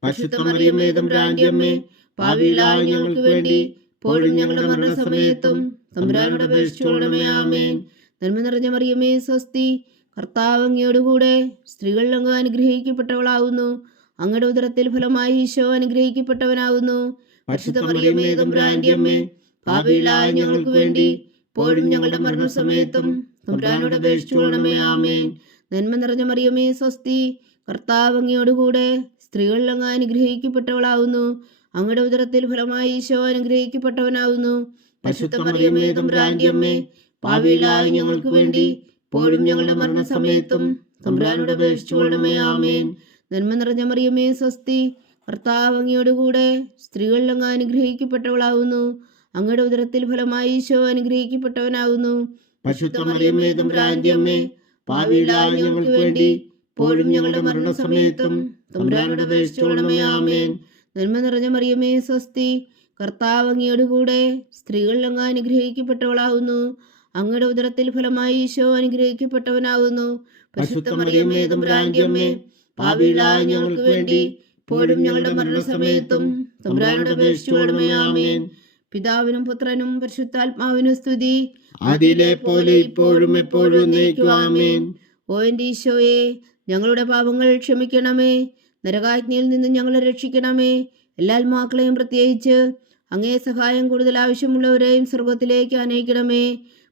പരിശുദ്ധ മറിയമേ, തമ്പുരാന്റെ അമ്മേ, പാപികളായ ഞങ്ങൾക്ക് വേണ്ടി ഇപ്പോഴും ഞങ്ങളുടെ മരണസമയത്തും തമ്പുരാനോട് അപേക്ഷിച്ചുകൊള്ളണമേ. ആമേൻ. നന്മ നിറഞ്ഞ മറിയമേ, സ്വസ്തി. കർത്താവ് അങ്ങയോട് കൂടെ സ്ത്രീകൾ അങ്ങ് അനുഗ്രഹിക്കപ്പെട്ടവളാകുന്നു. അങ്ങയുടെ ഉദരത്തിൽ ഫലമായി ഈശോ അനുഗ്രഹിക്കപ്പെട്ടവനാകുന്നു. പരിശുദ്ധ മറിയമേ, തമ്പുരാന്റെ അമ്മേ, പാപികളായ ഞങ്ങൾക്ക് വേണ്ടി ഇപ്പോഴും ഞങ്ങളുടെ മരണസമയത്തും തമ്പുരാനോട് അപേക്ഷിച്ചുകൊള്ളണമേ. ആമേൻ. നന്മ നിറഞ്ഞ മറിയമേ, സ്വസ്തി. കർത്താവ് അങ്ങയോട് കൂടെ സ്ത്രീകൾ അങ്ങ് അനുഗ്രഹിക്കപ്പെട്ടവളാകുന്നു. അങ്ങയുടെ ഉദരത്തിൽ ഫലമായി ഈശോ അനുഗ്രഹിക്കപ്പെട്ടവനാകുന്നു. പരിശുദ്ധ മറിയമേ, തമ്പുരാന്റെ അമ്മേ, പാപികളായ ഞങ്ങൾക്ക് വേണ്ടി ഇപ്പോഴും ഞങ്ങളുടെ മരണസമയത്തും തമ്പുരാനോട് അപേക്ഷിച്ചുകൊള്ളണമേ. ആമേൻ. നന്മ നിറഞ്ഞ മറിയമേ, സ്വസ്തി. കർത്താവ് അങ്ങയോട് കൂടെ സ്ത്രീകൾ അങ്ങ് അനുഗ്രഹിക്കപ്പെട്ടവളാകുന്നു. അങ്ങയുടെ ഉദരത്തിൽ ഫലമായി ഈശോ അനുഗ്രഹിക്കപ്പെട്ടവനാകുന്നു. പരിശുദ്ധ മറിയമേ, തമ്പുരാന്റെ അമ്മേ, പാപികളായ ഞങ്ങൾക്ക് വേണ്ടി ഇപ്പോഴും ഞങ്ങളുടെ മരണസമയത്തും തമ്പുരാനോട് അപേക്ഷിച്ചുകൊള്ളണമേ. ആമേൻ. നന്മ നിറഞ്ഞ മറിയമേ, സ്വസ്തി. കർത്താവ് അങ്ങയോട് കൂടെ സ്ത്രീകൾ അങ്ങ് അനുഗ്രഹിക്കപ്പെട്ടവളാകുന്നു. അങ്ങയുടെ ഉദരത്തിൽ ഫലമായി ഈശോ അനുഗ്രഹിക്കപ്പെട്ടവനാകുന്നു. പരിശുദ്ധ മറിയമേ, തമ്പുരാന്റെ അമ്മേ, പാപികളായ ഞങ്ങൾക്ക് വേണ്ടി ഇപ്പോഴും ഞങ്ങളുടെ മരണസമയത്തും തമ്പുരാനോട് അപേക്ഷിച്ചുകൊള്ളണമേ. ആമേൻ. പിതാവിനും പുത്രനും പരിശുദ്ധാത്മാവിനും സ്തുതി. ആദിയിലെ പോലെ ഇപ്പോഴും എപ്പോഴും എന്നേക്കും. ആമേൻ. ഓ എൻ്റെ ഈശോയെ, ഞങ്ങളുടെ പാപങ്ങൾ ക്ഷമിക്കണമേ. നരകാജ്ഞയിൽ നിന്ന് ഞങ്ങളെ രക്ഷിക്കണമേ. എല്ലാ ആത്മാക്കളെയും പ്രത്യേകിച്ച് അങ്ങേ സഹായം കൂടുതൽ ആവശ്യമുള്ളവരെയും സ്വർഗത്തിലേക്ക് അനയിക്കണമേ.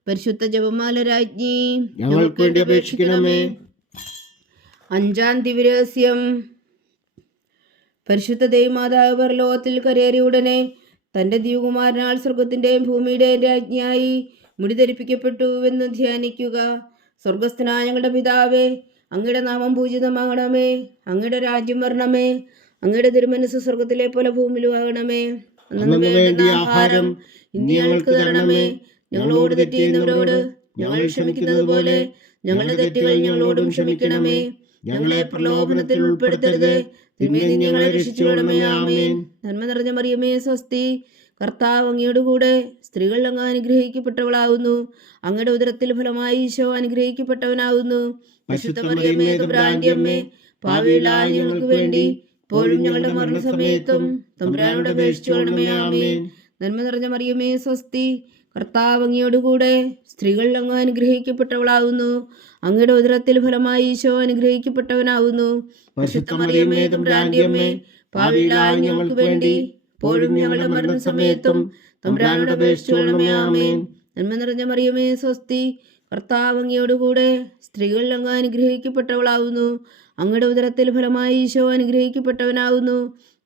പരിശുദ്ധ ജപമാല രാജ്ഞി ഞങ്ങൾക്ക് വേണ്ടി അപേക്ഷിക്കണമേ. 5-ാം ദിവ്യരഹസ്യം. പരിശുദ്ധ ദൈവമാതാവ് പരലോകത്തിൽ കരേറിയ ഉടനെ തൻ്റെ ദിവ്യകുമാരനാൽ സ്വർഗത്തിൻ്റെയും ഭൂമിയുടെയും രാജ്ഞിയായി മുടി ധരിപ്പിക്കപ്പെട്ടുവെന്ന് ധ്യാനിക്കുക. സ്വർഗസ്ഥനായ ഞങ്ങളുടെ പിതാവേ, അങ്ങയുടെ നാമം പൂജിതമാകണമേ. അങ്ങയുടെ രാജ്യം വരണമേ. അങ്ങയുടെ തിരുമനസ് സ്വർഗത്തിലെ പോലെ ഭൂമിയിലും ആകണമേ. അന്നു വേണ്ടിയ ആഹാരം ഇന്ന് ഞങ്ങൾക്ക് തരണമേ. ഞങ്ങളോട് തെറ്റ് ചെയ്യുന്നവരോട് ഞങ്ങൾ ക്ഷമിക്കുന്നത് പോലെ ഞങ്ങളുടെ തെറ്റുകൾ ഞങ്ങളോടും ക്ഷമിക്കണമേ. ഞങ്ങളെ പ്രലോഭനത്തിൽ ഉൾപ്പെടുത്തരുത്, തിന്മയിൽ നിന്ന് ഞങ്ങളെ രക്ഷിച്ചുകൊള്ളണമേ. ആമേൻ. നന്മ നിറഞ്ഞ മറിയമേ, സ്വസ്തി. കർത്താവ് അങ്ങയോട് കൂടെ സ്ത്രീകൾ അങ്ങ് അനുഗ്രഹിക്കപ്പെട്ടവളാകുന്നു. അങ്ങയുടെ ഉദരത്തിൽ ഫലമായി ഈശോ അനുഗ്രഹിക്കപ്പെട്ടവനാകുന്നു. പരിശുദ്ധ മറിയമേ, തമ്പുരാന്റെ അമ്മേ, പാപികളായ ഞങ്ങൾക്ക് വേണ്ടി ഇപ്പോഴും ഞങ്ങളുടെ മരണസമയത്തും തമ്പുരാനോട് അപേക്ഷിച്ചുകൊള്ളണമേ. ആമേൻ. നന്മ നിറഞ്ഞ മറിയമേ, സ്വസ്തി. കർത്താവ് അങ്ങയോടുകൂടെ സ്ത്രീകളിൽ അങ്ങ് അനുഗ്രഹിക്കപ്പെട്ടവളാകുന്നു. അങ്ങയുടെ ഉദരത്തിൽ ഫലമായി ഈശോ അനുഗ്രഹിക്കപ്പെട്ടവനാകുന്നു. പരിശുദ്ധ മറിയമേ തമ്പുരാന്റെ അമ്മേ, പാപികളായ ഞങ്ങൾക്ക് വേണ്ടി ഇപ്പോഴും ഞങ്ങളുടെ മരണസമയത്തും തമ്പുരാനോട് അപേക്ഷിച്ചുകൊള്ളണമേ. ആമേൻ. നന്മ നിറഞ്ഞ മറിയമേ സ്വസ്തി, കർത്താവ് അങ്ങയോടുകൂടെ സ്ത്രീകളിൽ അങ്ങ് അനുഗ്രഹിക്കപ്പെട്ടവളാകുന്നു. അങ്ങയുടെ ഉദരത്തിൽ ഫലമായി ഈശോ അനുഗ്രഹിക്കപ്പെട്ടവനാകുന്നു.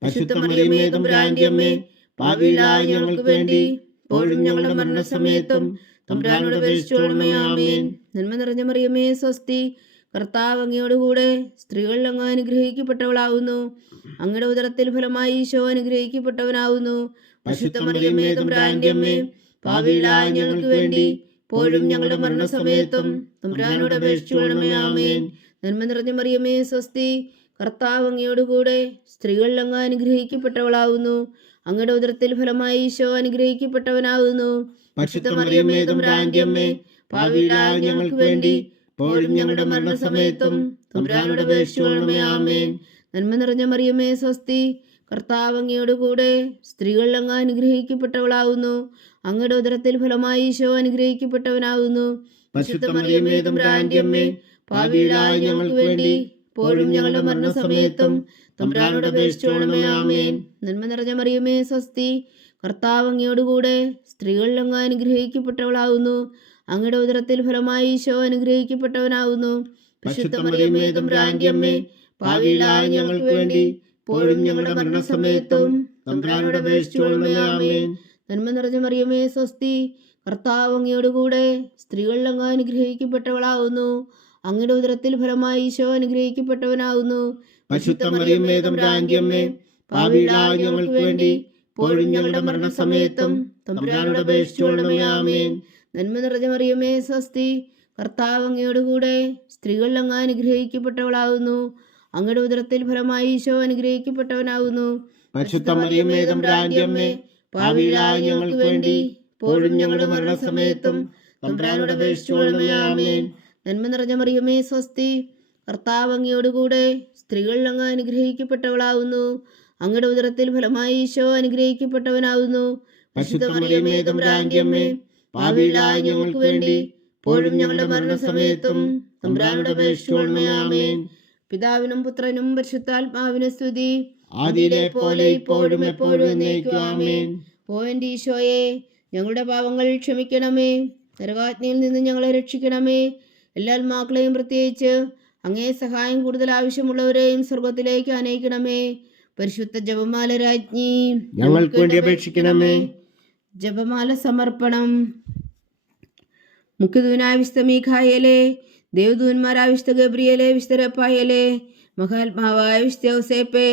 പരിശുദ്ധ മറിയമേ തമ്പുരാന്റെ അമ്മേ, പാപികളായ ഞങ്ങൾക്ക് വേണ്ടി ഇപ്പോഴും ഞങ്ങളുടെ മരണസമയത്തും തമ്പുരാനോട് അപേക്ഷിച്ചുകൊള്ളണമേ. ആമേൻ. നന്മ നിറഞ്ഞ മറിയമേ സ്വസ്തി, കർത്താവ് അങ്ങയോടുകൂടെ സ്ത്രീകളിൽ അങ്ങ് അനുഗ്രഹിക്കപ്പെട്ടവളാകുന്നു. അങ്ങയുടെ ഉദരത്തിൽ ഫലമായി ഈശോ അനുഗ്രഹിക്കപ്പെട്ടവനാകുന്നു. പരിശുദ്ധ മറിയമേ തമ്പുരാന്റെ അമ്മേ, പാപികളായ ഞങ്ങൾക്ക് വേണ്ടി ഇപ്പോഴും ഞങ്ങളുടെ മരണസമയത്തും തമ്പുരാനോട് അപേക്ഷിച്ചുകൊള്ളണമേ. ആമേൻ. നന്മ നിറഞ്ഞ മറിയമേ സ്വസ്തി, കർത്താവ് അങ്ങയോടുകൂടെ സ്ത്രീകളിൽ അങ്ങ് അനുഗ്രഹിക്കപ്പെട്ടവളാകുന്നു. അങ്ങയുടെ ഉദരത്തിൽ ഫലമായി ഈശോ അനുഗ്രഹിക്കപ്പെട്ടവനാകുന്നു. പരിശുദ്ധ മറിയമേ തമ്പുരാന്റെ അമ്മേ, പാപികളായ ഞങ്ങൾക്ക് വേണ്ടി ഇപ്പോഴും ഞങ്ങളുടെ മരണസമയത്തും തമ്പുരാനോട് അപേക്ഷിച്ചുകൊള്ളണമേ. ആമേൻ. നന്മ നിറഞ്ഞ മറിയമേ സ്വസ്തി, കർത്താവ് അങ്ങയോടുകൂടെ സ്ത്രീകളിൽ അങ്ങ് അനുഗ്രഹിക്കപ്പെട്ടവളാകുന്നു. അങ്ങയുടെ ഉദരത്തിൽ ഫലമായി ഈശോ അനുഗ്രഹിക്കപ്പെട്ടവനാകുന്നു. പരിശുദ്ധ മറിയമേ തമ്പുരാന്റെ അമ്മേ, പാപികളായ ഞങ്ങൾക്ക് വേണ്ടി ഇപ്പോഴും ഞങ്ങളുടെ മരണസമയത്തും തമ്പുരാനോട് അപേക്ഷിച്ചുകൊള്ളണമേ. ആമേൻ. നന്മ നിറഞ്ഞ മറിയമേ സ്വസ്തി, കർത്താവ് അങ്ങയോടുകൂടെ സ്ത്രീകളിൽ അങ്ങ് അനുഗ്രഹിക്കപ്പെട്ടവളാകുന്നു. അങ്ങയുടെ ഉദരത്തിൽ ഫലമായി ഈശോ അനുഗ്രഹിക്കപ്പെട്ടവനാകുന്നു. പരിശുദ്ധ മറിയമേ തമ്പുരാന്റെ അമ്മേ, പാപികളായ ഞങ്ങൾക്ക് വേണ്ടി ഇപ്പോഴും ഞങ്ങളുടെ മരണസമയത്തും തമ്പുരാനോട് അപേക്ഷിച്ചുകൊള്ളണമേ. ആമേൻ. നന്മ നിറഞ്ഞ മറിയമേ സ്വസ്തി, കർത്താവ് അങ്ങയോടുകൂടെ സ്ത്രീകളിൽ അങ്ങ് അനുഗ്രഹിക്കപ്പെട്ടവളാകുന്നു. അങ്ങയുടെ ഉദരത്തിൽ ഫലമായി ഈശോ അനുഗ്രഹിക്കപ്പെട്ടവനാകുന്നു. പരിശുദ്ധ മറിയമേ തമ്പുരാന്റെ അമ്മേ, പാപികളായ ഞങ്ങൾക്ക് വേണ്ടി ഇപ്പോഴും ഞങ്ങളുടെ മരണസമയത്തും തമ്പുരാനോട് അപേക്ഷിച്ചുകൊള്ളണമേ. ആമേൻ. നന്മ നിറഞ്ഞ മറിയമേ സ്വസ്തി, കർത്താവ് അങ്ങയോടുകൂടെ സ്ത്രീകളിൽ അങ്ങ് അനുഗ്രഹിക്കപ്പെട്ടവളാകുന്നു. അങ്ങയുടെ ഉദരത്തിൽ ഫലമായി ഈശോ അനുഗ്രഹിക്കപ്പെട്ടവനാകുന്നു. പരിശുദ്ധ മറിയമേ തമ്പുരാന്റെ അമ്മേ, പാപികളായ ഞങ്ങൾക്ക് വേണ്ടി ഇപ്പോഴും ഞങ്ങളുടെ മരണസമയത്തും തമ്പുരാനോട് അപേക്ഷിച്ചുകൊള്ളണമേ. ആമേൻ. നന്മ നിറഞ്ഞ മറിയമേ സ്വസ്തി, കർത്താവ് അങ്ങയോടുകൂടെ സ്ത്രീകളിൽ അങ്ങ് അനുഗ്രഹിക്കപ്പെട്ടവളാകുന്നു. അങ്ങയുടെ ഉദരത്തിൽ ഫലമായി ഈശോ അനുഗ്രഹിക്കപ്പെട്ടവനാകുന്നു. പരിശുദ്ധ മറിയമേ തമ്പുരാന്റെ അമ്മേ, പാപികളായ ഞങ്ങൾക്ക് വേണ്ടി ഇപ്പോഴും ഞങ്ങളുടെ മരണസമയത്തും തമ്പുരാനോട് അപേക്ഷിച്ചുകൊള്ളണമേ. ആമേൻ. പിതാവിനും പുത്രനും പരിശുദ്ധാത്മാവിനും സ്തുതി, ആദിയിലെ പോലെ ഇപ്പോഴും എപ്പോഴും എന്നേക്കും. ആമേൻ. ഓ എൻ്റെ ഈശോയെ, ഞങ്ങളുടെ പാപങ്ങൾ ക്ഷമിക്കണമേ. നരകാജ്ഞയിൽ നിന്ന് ഞങ്ങളെ രക്ഷിക്കണമേ. എല്ലാ ആത്മാക്കളെയും പ്രത്യേകിച്ച് അങ്ങേ സഹായം കൂടുതൽ ആവശ്യമുള്ളവരെയും സ്വർഗത്തിലേക്ക് അനയിക്കണമേ. പരിശുദ്ധ ജപമാല രാജ്ഞി, ഞങ്ങൾക്ക് വേണ്ടി അപേക്ഷിക്കണമേ. ജപമാല സമർപ്പണം. മുഖ്യദൂനായ വിശുദ്ധ മീഖായേലേ, ദേവദൂന്മാരായ വിശുദ്ധ ഗബ്രിയേലേ, വിശുദ്ധ റഫായേലേ, മഹാത്മാവായ വിശുദ്ധ ഔസേപ്പേ,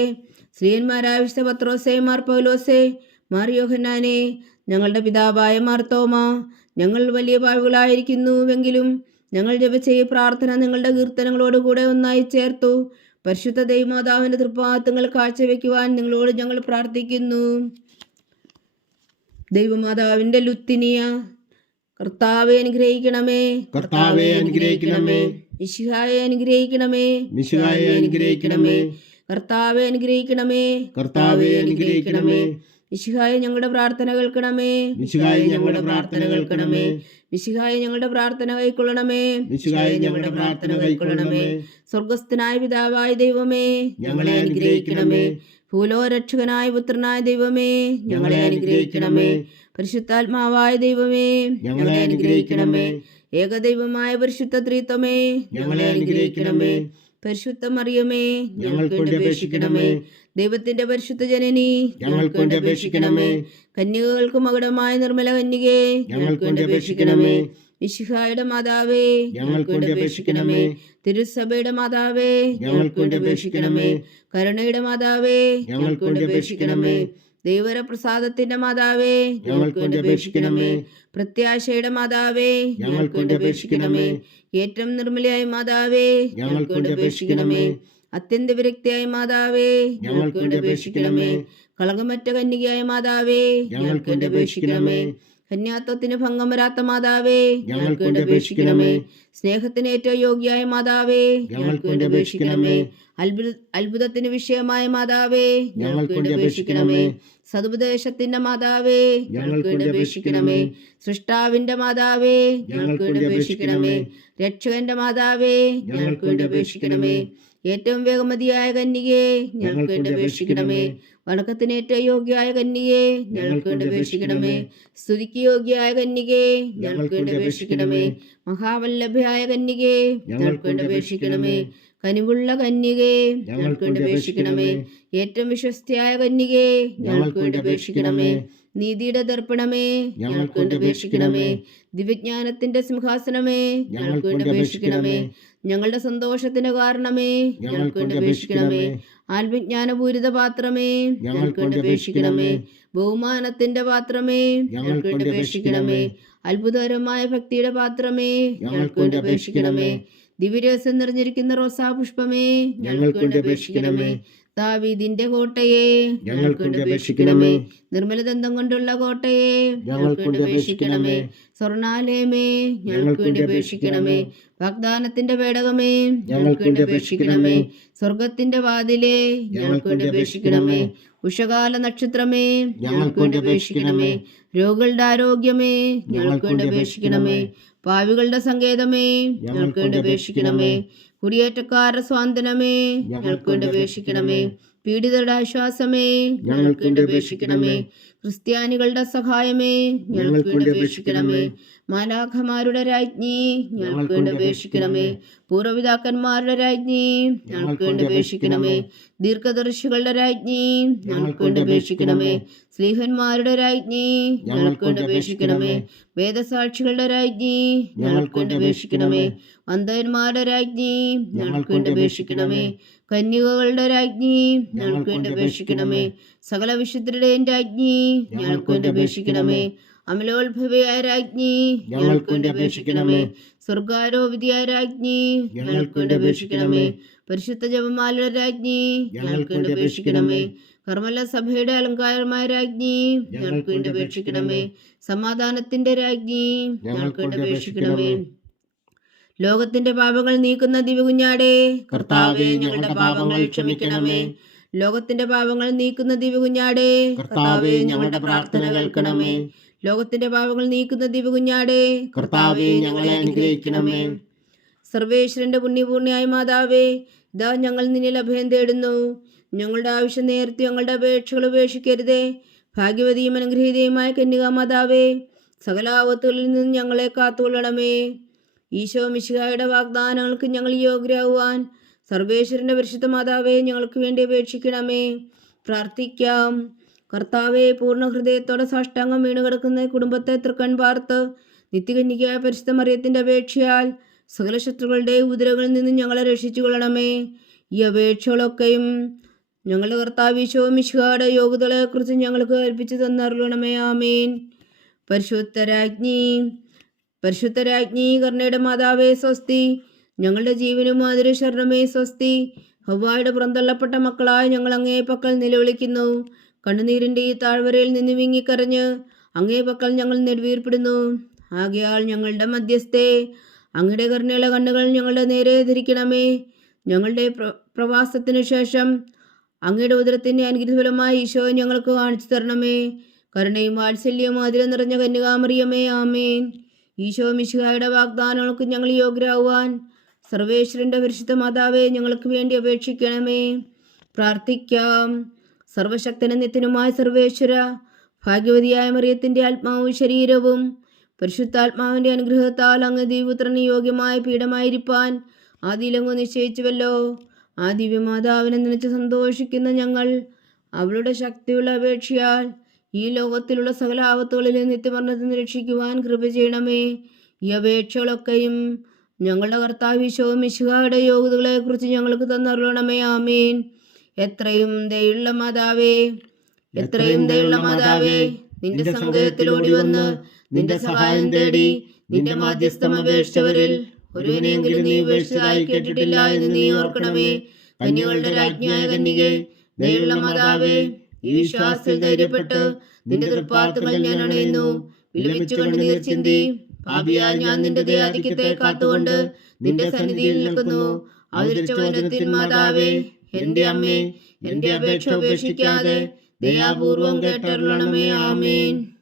ശ്രീയന്മാരായ വിശുദ്ധ പത്രോസേ, മാർ പൗലോസേ, മാർ യോഹന്നാനെ, ഞങ്ങളുടെ പിതാവായ മാർത്തോമ, ഞങ്ങൾ വലിയ പാപികളായിരിക്കുന്നുവെങ്കിലും ഞങ്ങൾ ജപിച്ച ഈ പ്രാർത്ഥന നിങ്ങളുടെ കീർത്തനങ്ങളോടുകൂടെ ഒന്നായി ചേർത്തു പരിശുദ്ധ ദൈവമാതാവിന്റെ തൃപ്പാദങ്ങൾ കാഴ്ചവെക്കുവാൻ നിങ്ങളോട് ഞങ്ങൾ പ്രാർത്ഥിക്കുന്നു. ദൈവമാതാവിന്റെ ലുത്തിനിയ, കർത്താവെ അനുഗ്രഹിക്കണമേ. കർത്താവെ അനുഗ്രഹിക്കണമേ. മിശിഹായെ അനുഗ്രഹിക്കണമേ. മിശിഹായെ അനുഗ്രഹിക്കണമേ. കർത്താവെ അനുഗ്രഹിക്കണമേ. കർത്താവെ അനുഗ്രഹിക്കണമേ. മിശിഹായെ ഞങ്ങളുടെ പ്രാർത്ഥന കേൾക്കണമേ. മിശിഹായെ ഞങ്ങളുടെ പ്രാർത്ഥന കേൾക്കണമേ. മിശിഹായെ ഞങ്ങളുടെ പ്രാർത്ഥന കൈക്കൊള്ളണമേ. മിശിഹായെ ഞങ്ങളുടെ പ്രാർത്ഥന കൈക്കൊള്ളണമേ. സ്വർഗസ്ഥനായ പിതാവായ ദൈവമേ, ഞങ്ങളെ അനുഗ്രഹിക്കണമേ. ഭൂലോരക്ഷകനായ പുത്രനായ ദൈവമേ, ഞങ്ങളെ അനുഗ്രഹിക്കണമേ. പരിശുദ്ധാത്മാവായ ദൈവമേ, ഞങ്ങളെ അനുഗ്രഹിക്കണമേ. ഏകദൈവമായ പരിശുദ്ധ ത്രിത്വമേ, ഞങ്ങളെ അനുഗ്രഹിക്കണമേ. പരിശുദ്ധ മറിയമേ, ഞങ്ങൾക്ക് വേണ്ടി അപേക്ഷിക്കണമേ. ദൈവത്തിന്റെ പരിശുദ്ധ ജനനി, ഞങ്ങൾക്ക് വേണ്ടി അപേക്ഷിക്കണമേ. കന്യകൾക്ക് മകുടമായ നിർമ്മല കന്യകേ, ഞങ്ങൾക്ക് വേണ്ടി അപേക്ഷിക്കണമേ. മിശിഹായുടെ മാതാവേ, ഞങ്ങൾക്ക് വേണ്ടി അപേക്ഷിക്കണമേ. തിരുസഭയുടെ മാതാവേ, ഞങ്ങൾക്ക് വേണ്ടി അപേക്ഷിക്കണമേ. കരുണയുടെ മാതാവേ, ഞങ്ങൾക്ക് വേണ്ടി അപേക്ഷിക്കണമേ. ദൈവപ്രസാദത്തിന്റെ മാതാവേ, ഞങ്ങൾക്ക് വേണ്ടി അപേക്ഷിക്കണമേ. പ്രത്യാശയുടെ മാതാവേ, ഞങ്ങൾക്ക് വേണ്ടി അപേക്ഷിക്കണമേ. ഏറ്റവും നിർമ്മലയായ മാതാവേ, ഞങ്ങൾക്ക് വേണ്ടി അപേക്ഷിക്കണമേ. അത്യന്ത വിരക്തിയായ മാതാവേ, ഞങ്ങൾക്ക് വേണ്ടി അപേക്ഷിക്കണമേ. കളങ്കമറ്റ കന്യകയായ മാതാവേ, ഞങ്ങൾക്ക് വേണ്ടി അപേക്ഷിക്കണമേ. കന്യാത്വത്തിന് ഭംഗം വരാത്ത മാതാവേ, ഞങ്ങൾക്ക് വേണ്ടി അപേക്ഷിക്കണമേ. സ്നേഹത്തിന് ഏറ്റവും യോഗ്യയായ മാതാവേ, ഞങ്ങൾക്ക് വേണ്ടി അപേക്ഷിക്കണമേ. അത്ഭുതത്തിന് വിഷയമായ മാതാവേ, ഞങ്ങൾക്ക് വേണ്ടി അപേക്ഷിക്കണമേ. സതുപദേശത്തിന്റെ മാതാവേ, ഞങ്ങൾക്ക് വേണ്ടി അപേക്ഷിക്കണമേ. സൃഷ്ടാവിന്റെ മാതാവേ, ഞങ്ങൾക്ക് വേണ്ടി അപേക്ഷിക്കണമേ. രക്ഷകന്റെ മാതാവേ, ഞങ്ങൾക്ക് വേണ്ടി അപേക്ഷിക്കണമേ. ഏറ്റവും വേഗമതിയായ കന്യകേ, ഞങ്ങൾക്ക് വേണ്ടി അപേക്ഷിക്കണമേ. വണക്കത്തിന് ഏറ്റവും യോഗ്യയായ കന്യകേ, ഞങ്ങൾക്ക് വേണ്ടി അപേക്ഷിക്കണമേ. സ്തുതിക്ക് യോഗ്യയായ കന്യകേ, ഞങ്ങൾക്ക് വേണ്ടി അപേക്ഷിക്കണമേ. മഹാവല്ലഭയായ കന്യകേ, ഞങ്ങൾക്ക് വേണ്ടി അപേക്ഷിക്കണമേ. കനിവുള്ള കന്യകേ, ഞങ്ങൾക്ക് വേണ്ടി അപേക്ഷിക്കണമേ. ഏറ്റവും വിശ്വസ്തയായ കന്യകേ, ഞങ്ങൾക്ക് വേണ്ടി അപേക്ഷിക്കണമേ. നീതിയുടെ ദർപ്പണമേ, ഞങ്ങൾക്ക് വേണ്ടി അപേക്ഷിക്കണമേ. ദിവ്യജ്ഞാനത്തിന്റെ സിംഹാസനമേ, ഞങ്ങൾക്ക് വേണ്ടി അപേക്ഷിക്കണമേ. ഞങ്ങളുടെ സന്തോഷത്തിന്റെ കാരണമേ, ഞങ്ങൾക്ക് വേണ്ടി അപേക്ഷിക്കണമേ. ആത്മജ്ഞാനപൂരിത പാത്രമേ, ഞങ്ങൾക്ക് വേണ്ടി അപേക്ഷിക്കണമേ. ബഹുമാനത്തിന്റെ പാത്രമേ, ഞങ്ങൾക്ക് വേണ്ടി അപേക്ഷിക്കണമേ. അത്ഭുതകരമായ ഭക്തിയുടെ പാത്രമേ, ഞങ്ങൾക്ക് വേണ്ടി അപേക്ഷിക്കണമേ. ദിവ്യരസം നിറഞ്ഞിരിക്കുന്ന റോസാ പുഷ്പമേ, ഞങ്ങൾക്ക് വേണ്ടി അപേക്ഷിക്കണമേ. ദാവീദിന്റെ കോട്ടയെ, ഞങ്ങൾക്ക് വേണ്ടി അപേക്ഷിക്കണമേ. നിർമ്മലദന്തം കൊണ്ടുള്ള കോട്ടയെ, ഞങ്ങൾക്ക് വേണ്ടി അപേക്ഷിക്കണമേ. സ്വർണാലയമേ, ഞങ്ങൾക്ക് വേണ്ടി അപേക്ഷിക്കണമേ. വാഗ്ദാനത്തിന്റെ പേടകമേ, ഞങ്ങൾക്ക് വേണ്ടി അപേക്ഷിക്കണമേ. സ്വർഗത്തിന്റെ വാതിലേ, ഞങ്ങൾക്ക് വേണ്ടി അപേക്ഷിക്കണമേ. ഉഷകാല നക്ഷത്രമേ, ഞങ്ങൾക്ക് വേണ്ടി അപേക്ഷിക്കണമേ. രോഗികളുടെ ആരോഗ്യമേ, ഞങ്ങൾക്ക് വേണ്ടി അപേക്ഷിക്കണമേ. പാവികളുടെ സങ്കേതമേ, ഞങ്ങൾക്ക് വേണ്ടി അപേക്ഷിക്കണമേ. കുടിയേറ്റക്കാരുടെ സ്വാന്തനമേ, ഞങ്ങൾക്ക് വേണ്ടി അപേക്ഷിക്കണമേ. പീഡിതരുടെ ആശ്വാസമേ, ഞങ്ങൾക്ക് വേണ്ടി അപേക്ഷിക്കണമേ. ക്രിസ്ത്യാനികളുടെ സഹായമേ, ഞങ്ങൾക്ക് വേണ്ടി അപേക്ഷിക്കണമേ. മാലാഖമാരുടെ രാജ്ഞി, ഞങ്ങൾക്ക് വേണ്ടി അപേക്ഷിക്കണമേ. പൂർവ്വപിതാക്കന്മാരുടെ രാജ്ഞി, ഞങ്ങൾക്ക് വേണ്ടി അപേക്ഷിക്കണമേ. ദീർഘദർശികളുടെ രാജ്ഞി, ഞങ്ങൾക്ക് വേണ്ടി അപേക്ഷിക്കണമേ. സ്ലീഹന്മാരുടെ രാജ്ഞി, ഞങ്ങൾക്ക് വേണ്ടി അപേക്ഷിക്കണമേ. വേദസാക്ഷികളുടെ രാജ്ഞി, ഞങ്ങൾക്ക് വേണ്ടി അപേക്ഷിക്കണമേ. അന്ധന്മാരുടെ രാജ്ഞി, ഞങ്ങൾക്ക് വേണ്ടി അപേക്ഷിക്കണമേ. കന്യകകളുടെ രാജ്ഞി, ഞങ്ങൾക്ക് വേണ്ടി അപേക്ഷിക്കണമേ. സകല വിശുദ്ധരുടെയും രാജ്ഞി, ഞങ്ങൾക്ക് വേണ്ടി അപേക്ഷിക്കണമേ. അമലോത്ഭവയായ രാജ്ഞി, ഞങ്ങൾക്ക് വേണ്ടി അപേക്ഷിക്കണമേ. സ്വർഗാരോപിതിയായ രാജ്ഞി, ഞങ്ങൾക്ക് വേണ്ടി അപേക്ഷിക്കണമേ. പരിശുദ്ധ ജപമാലയുടെ രാജ്ഞി, ഞങ്ങൾക്ക് വേണ്ടി അപേക്ഷിക്കണമേ. കർമ്മല സഭയുടെ അലങ്കാരമായ രാജ്ഞി, ഞങ്ങൾക്ക് വേണ്ടി അപേക്ഷിക്കണമേ. സമാധാനത്തിന്റെ രാജ്ഞി, ഞങ്ങൾക്ക് വേണ്ടി അപേക്ഷിക്കണമേ. ലോകത്തിന്റെ പാപങ്ങൾ നീക്കുന്ന ദിവ്യകുഞ്ഞാടേ, കർത്താവേ, ഞങ്ങളുടെ പാപങ്ങൾ ക്ഷമിക്കണമേ. ലോകത്തിന്റെ പാപങ്ങൾ നീക്കുന്ന ദിവ്യകുഞ്ഞാടേ, കർത്താവേ, ഞങ്ങളുടെ പ്രാർത്ഥന കേൾക്കണമേ. ലോകത്തിന്റെ പാപങ്ങൾ നീക്കുന്ന ദിവ്യകുഞ്ഞാടേ, കർത്താവേ, ഞങ്ങളെ അനുഗ്രഹിക്കണമേ. സർവേശ്വരന്റെ പുണ്യപൂർണ്ണയായ മാതാവേ, ഇതാ ഞങ്ങൾ നിന്നിൽ അഭയം തേടുന്നു. ഞങ്ങളുടെ ആവശ്യം നേരത്തെ ഞങ്ങളുടെ അപേക്ഷകൾ ഉപേക്ഷിക്കരുതേ. ഭാഗ്യവതിയും അനുഗ്രഹീതയുമായ കന്യകാ മാതാവേ, സകല ആപത്തുകളിൽ നിന്ന് ഞങ്ങളെ കാത്തുകൊള്ളണമേ. ഈശോ മിശിഹായുടെ വാഗ്ദാനങ്ങൾക്ക് ഞങ്ങൾ യോഗ്യരാകുവാൻ സർവേശ്വരന്റെ പരിശുദ്ധ മാതാവേ, ഞങ്ങൾക്ക് വേണ്ടി അപേക്ഷിക്കണമേ. പ്രാർത്ഥിക്കാം. കർത്താവെ, പൂർണ്ണ ഹൃദയത്തോടെ സാഷ്ടാംഗം വീണ് കിടക്കുന്ന കുടുംബത്തെ തൃക്കൺ പാർത്ത് നിത്യകന്യകയായ പരിശുദ്ധ മറിയത്തിന്റെ അപേക്ഷയാൽ സകല ശത്രുക്കളുടെ ഉപദ്രവങ്ങളിൽ നിന്ന് ഞങ്ങളെ രക്ഷിച്ചു കൊള്ളണമേ. ഈ അപേക്ഷകളൊക്കെയും ഞങ്ങളുടെ കർത്താവ് ഈശോ മിശിഹായുടെ യോഗ്യതകളെക്കുറിച്ച് ഞങ്ങൾക്ക് കൽപ്പിച്ചു തന്നറിയണമേ. ആമേൻ. പരിശുദ്ധരാജ്ഞി കരുണയുടെ മാതാവേ സ്വസ്തി. ഞങ്ങളുടെ ജീവനും മാതിരി ശരണമേ സ്വസ്തി. ഹവ്വായുടെ പുറന്തള്ളപ്പെട്ട മക്കളായ ഞങ്ങൾ അങ്ങേ പക്കൽ നിലവിളിക്കുന്നു. കണ്ണുനീരിൻ്റെ ഈ താഴ്വരയിൽ നിന്ന് വിങ്ങിക്കരഞ്ഞ് അങ്ങേ പക്കൽ ഞങ്ങൾ നെടുവീർപ്പെടുന്നു. ആകയാൽ ഞങ്ങളുടെ മധ്യസ്ഥേ, അങ്ങയുടെ കരുണയുള്ള കണ്ണുകൾ ഞങ്ങളുടെ നേരെ ധരിക്കണമേ. ഞങ്ങളുടെ പ്രവാസത്തിനു ശേഷം അങ്ങയുടെ ഉദരത്തിൻ്റെ അനുഗ്രഹഫലമായ ഈശോ ഞങ്ങൾക്ക് കാണിച്ചു തരണമേ. കരുണയും വാത്സല്യവും ആദരം നിറഞ്ഞ കന്യകാമറിയമേ, ആമേൻ. ഈശോ മിശിഹായുടെ വാഗ്ദാനങ്ങൾക്ക് ഞങ്ങൾ യോഗ്യരാകുവാൻ സർവേശ്വരന്റെ പരിശുദ്ധ മാതാവേ, ഞങ്ങൾക്ക് വേണ്ടി അപേക്ഷിക്കണമേ. പ്രാർത്ഥിക്കാം. സർവശക്തനും നിത്യനുമായ സർവേശ്വര, ഭാഗ്യവതിയായ മറിയത്തിൻ്റെ ആത്മാവും ശരീരവും പരിശുദ്ധാത്മാവിൻ്റെ അനുഗ്രഹത്താൽ അങ്ങ് ദിവ്യപുത്രന് യോഗ്യമായ പീഠമായിരിക്കാൻ ആദിയിലങ്ങ് നിശ്ചയിച്ചുവല്ലോ. ആ ദിവ്യമാതാവിനെ നനച്ച് സന്തോഷിക്കുന്ന ഞങ്ങൾ അവളുടെ ശക്തിയുള്ള അപേക്ഷയാൽ ഈ ലോകത്തിലുള്ള സകല ആപത്തുകളിലെ നിത്യമരണത്തിൽ രക്ഷിക്കുവാൻ കൃപ ചെയ്യണമേ. ഈ അപേക്ഷകളൊക്കെയും ഞങ്ങളുടെ കർത്താവ് ഈശോ മിശിഹായുടെ യോഗ്യതകളെക്കുറിച്ച് ഞങ്ങൾക്ക് തന്നരുളണമേ. ആമേൻ. എത്രയും ദയുള്ള മാതാവേ, നിന്റെ സങ്കേതത്തിലോടി വന്ന് നിന്റെ സഹായം തേടി നിന്റെ മാധ്യസ്ഥം അപേക്ഷിച്ചവരിൽ ഒരുവനെങ്കിലും നീ ഉപേക്ഷിച്ചതായി കേട്ടിട്ടില്ല എന്ന് നീ ഓർക്കണമേ. കന്യകളുടെ രാജ്ഞിയായ കന്യകേ, ദയുള്ള മാതാവേ, ഈ വിശ്വാസത്തിൽ ധൈര്യപ്പെട്ട് നിന്റെ തൃപ്പാർത്തുകൾ ഞാൻ അണയുന്നു. വിലപിച്ചു കണ്ണുനീർ ചിന്തി. പാപിയായ ഞാൻ നിന്റെ ദയാധിക്യത്തെ കാത്തുകൊണ്ട് നിന്റെ സന്നിധിയിൽ നിൽക്കുന്നു. അവതരിച്ച വചനത്തിൻ മാതാവേ, എന്റെ അമ്മേ, എന്റെ അപേക്ഷ ഉപേക്ഷിക്കാതെ ദയാപൂർവം കേട്ടരുളണമേ. ആമേൻ.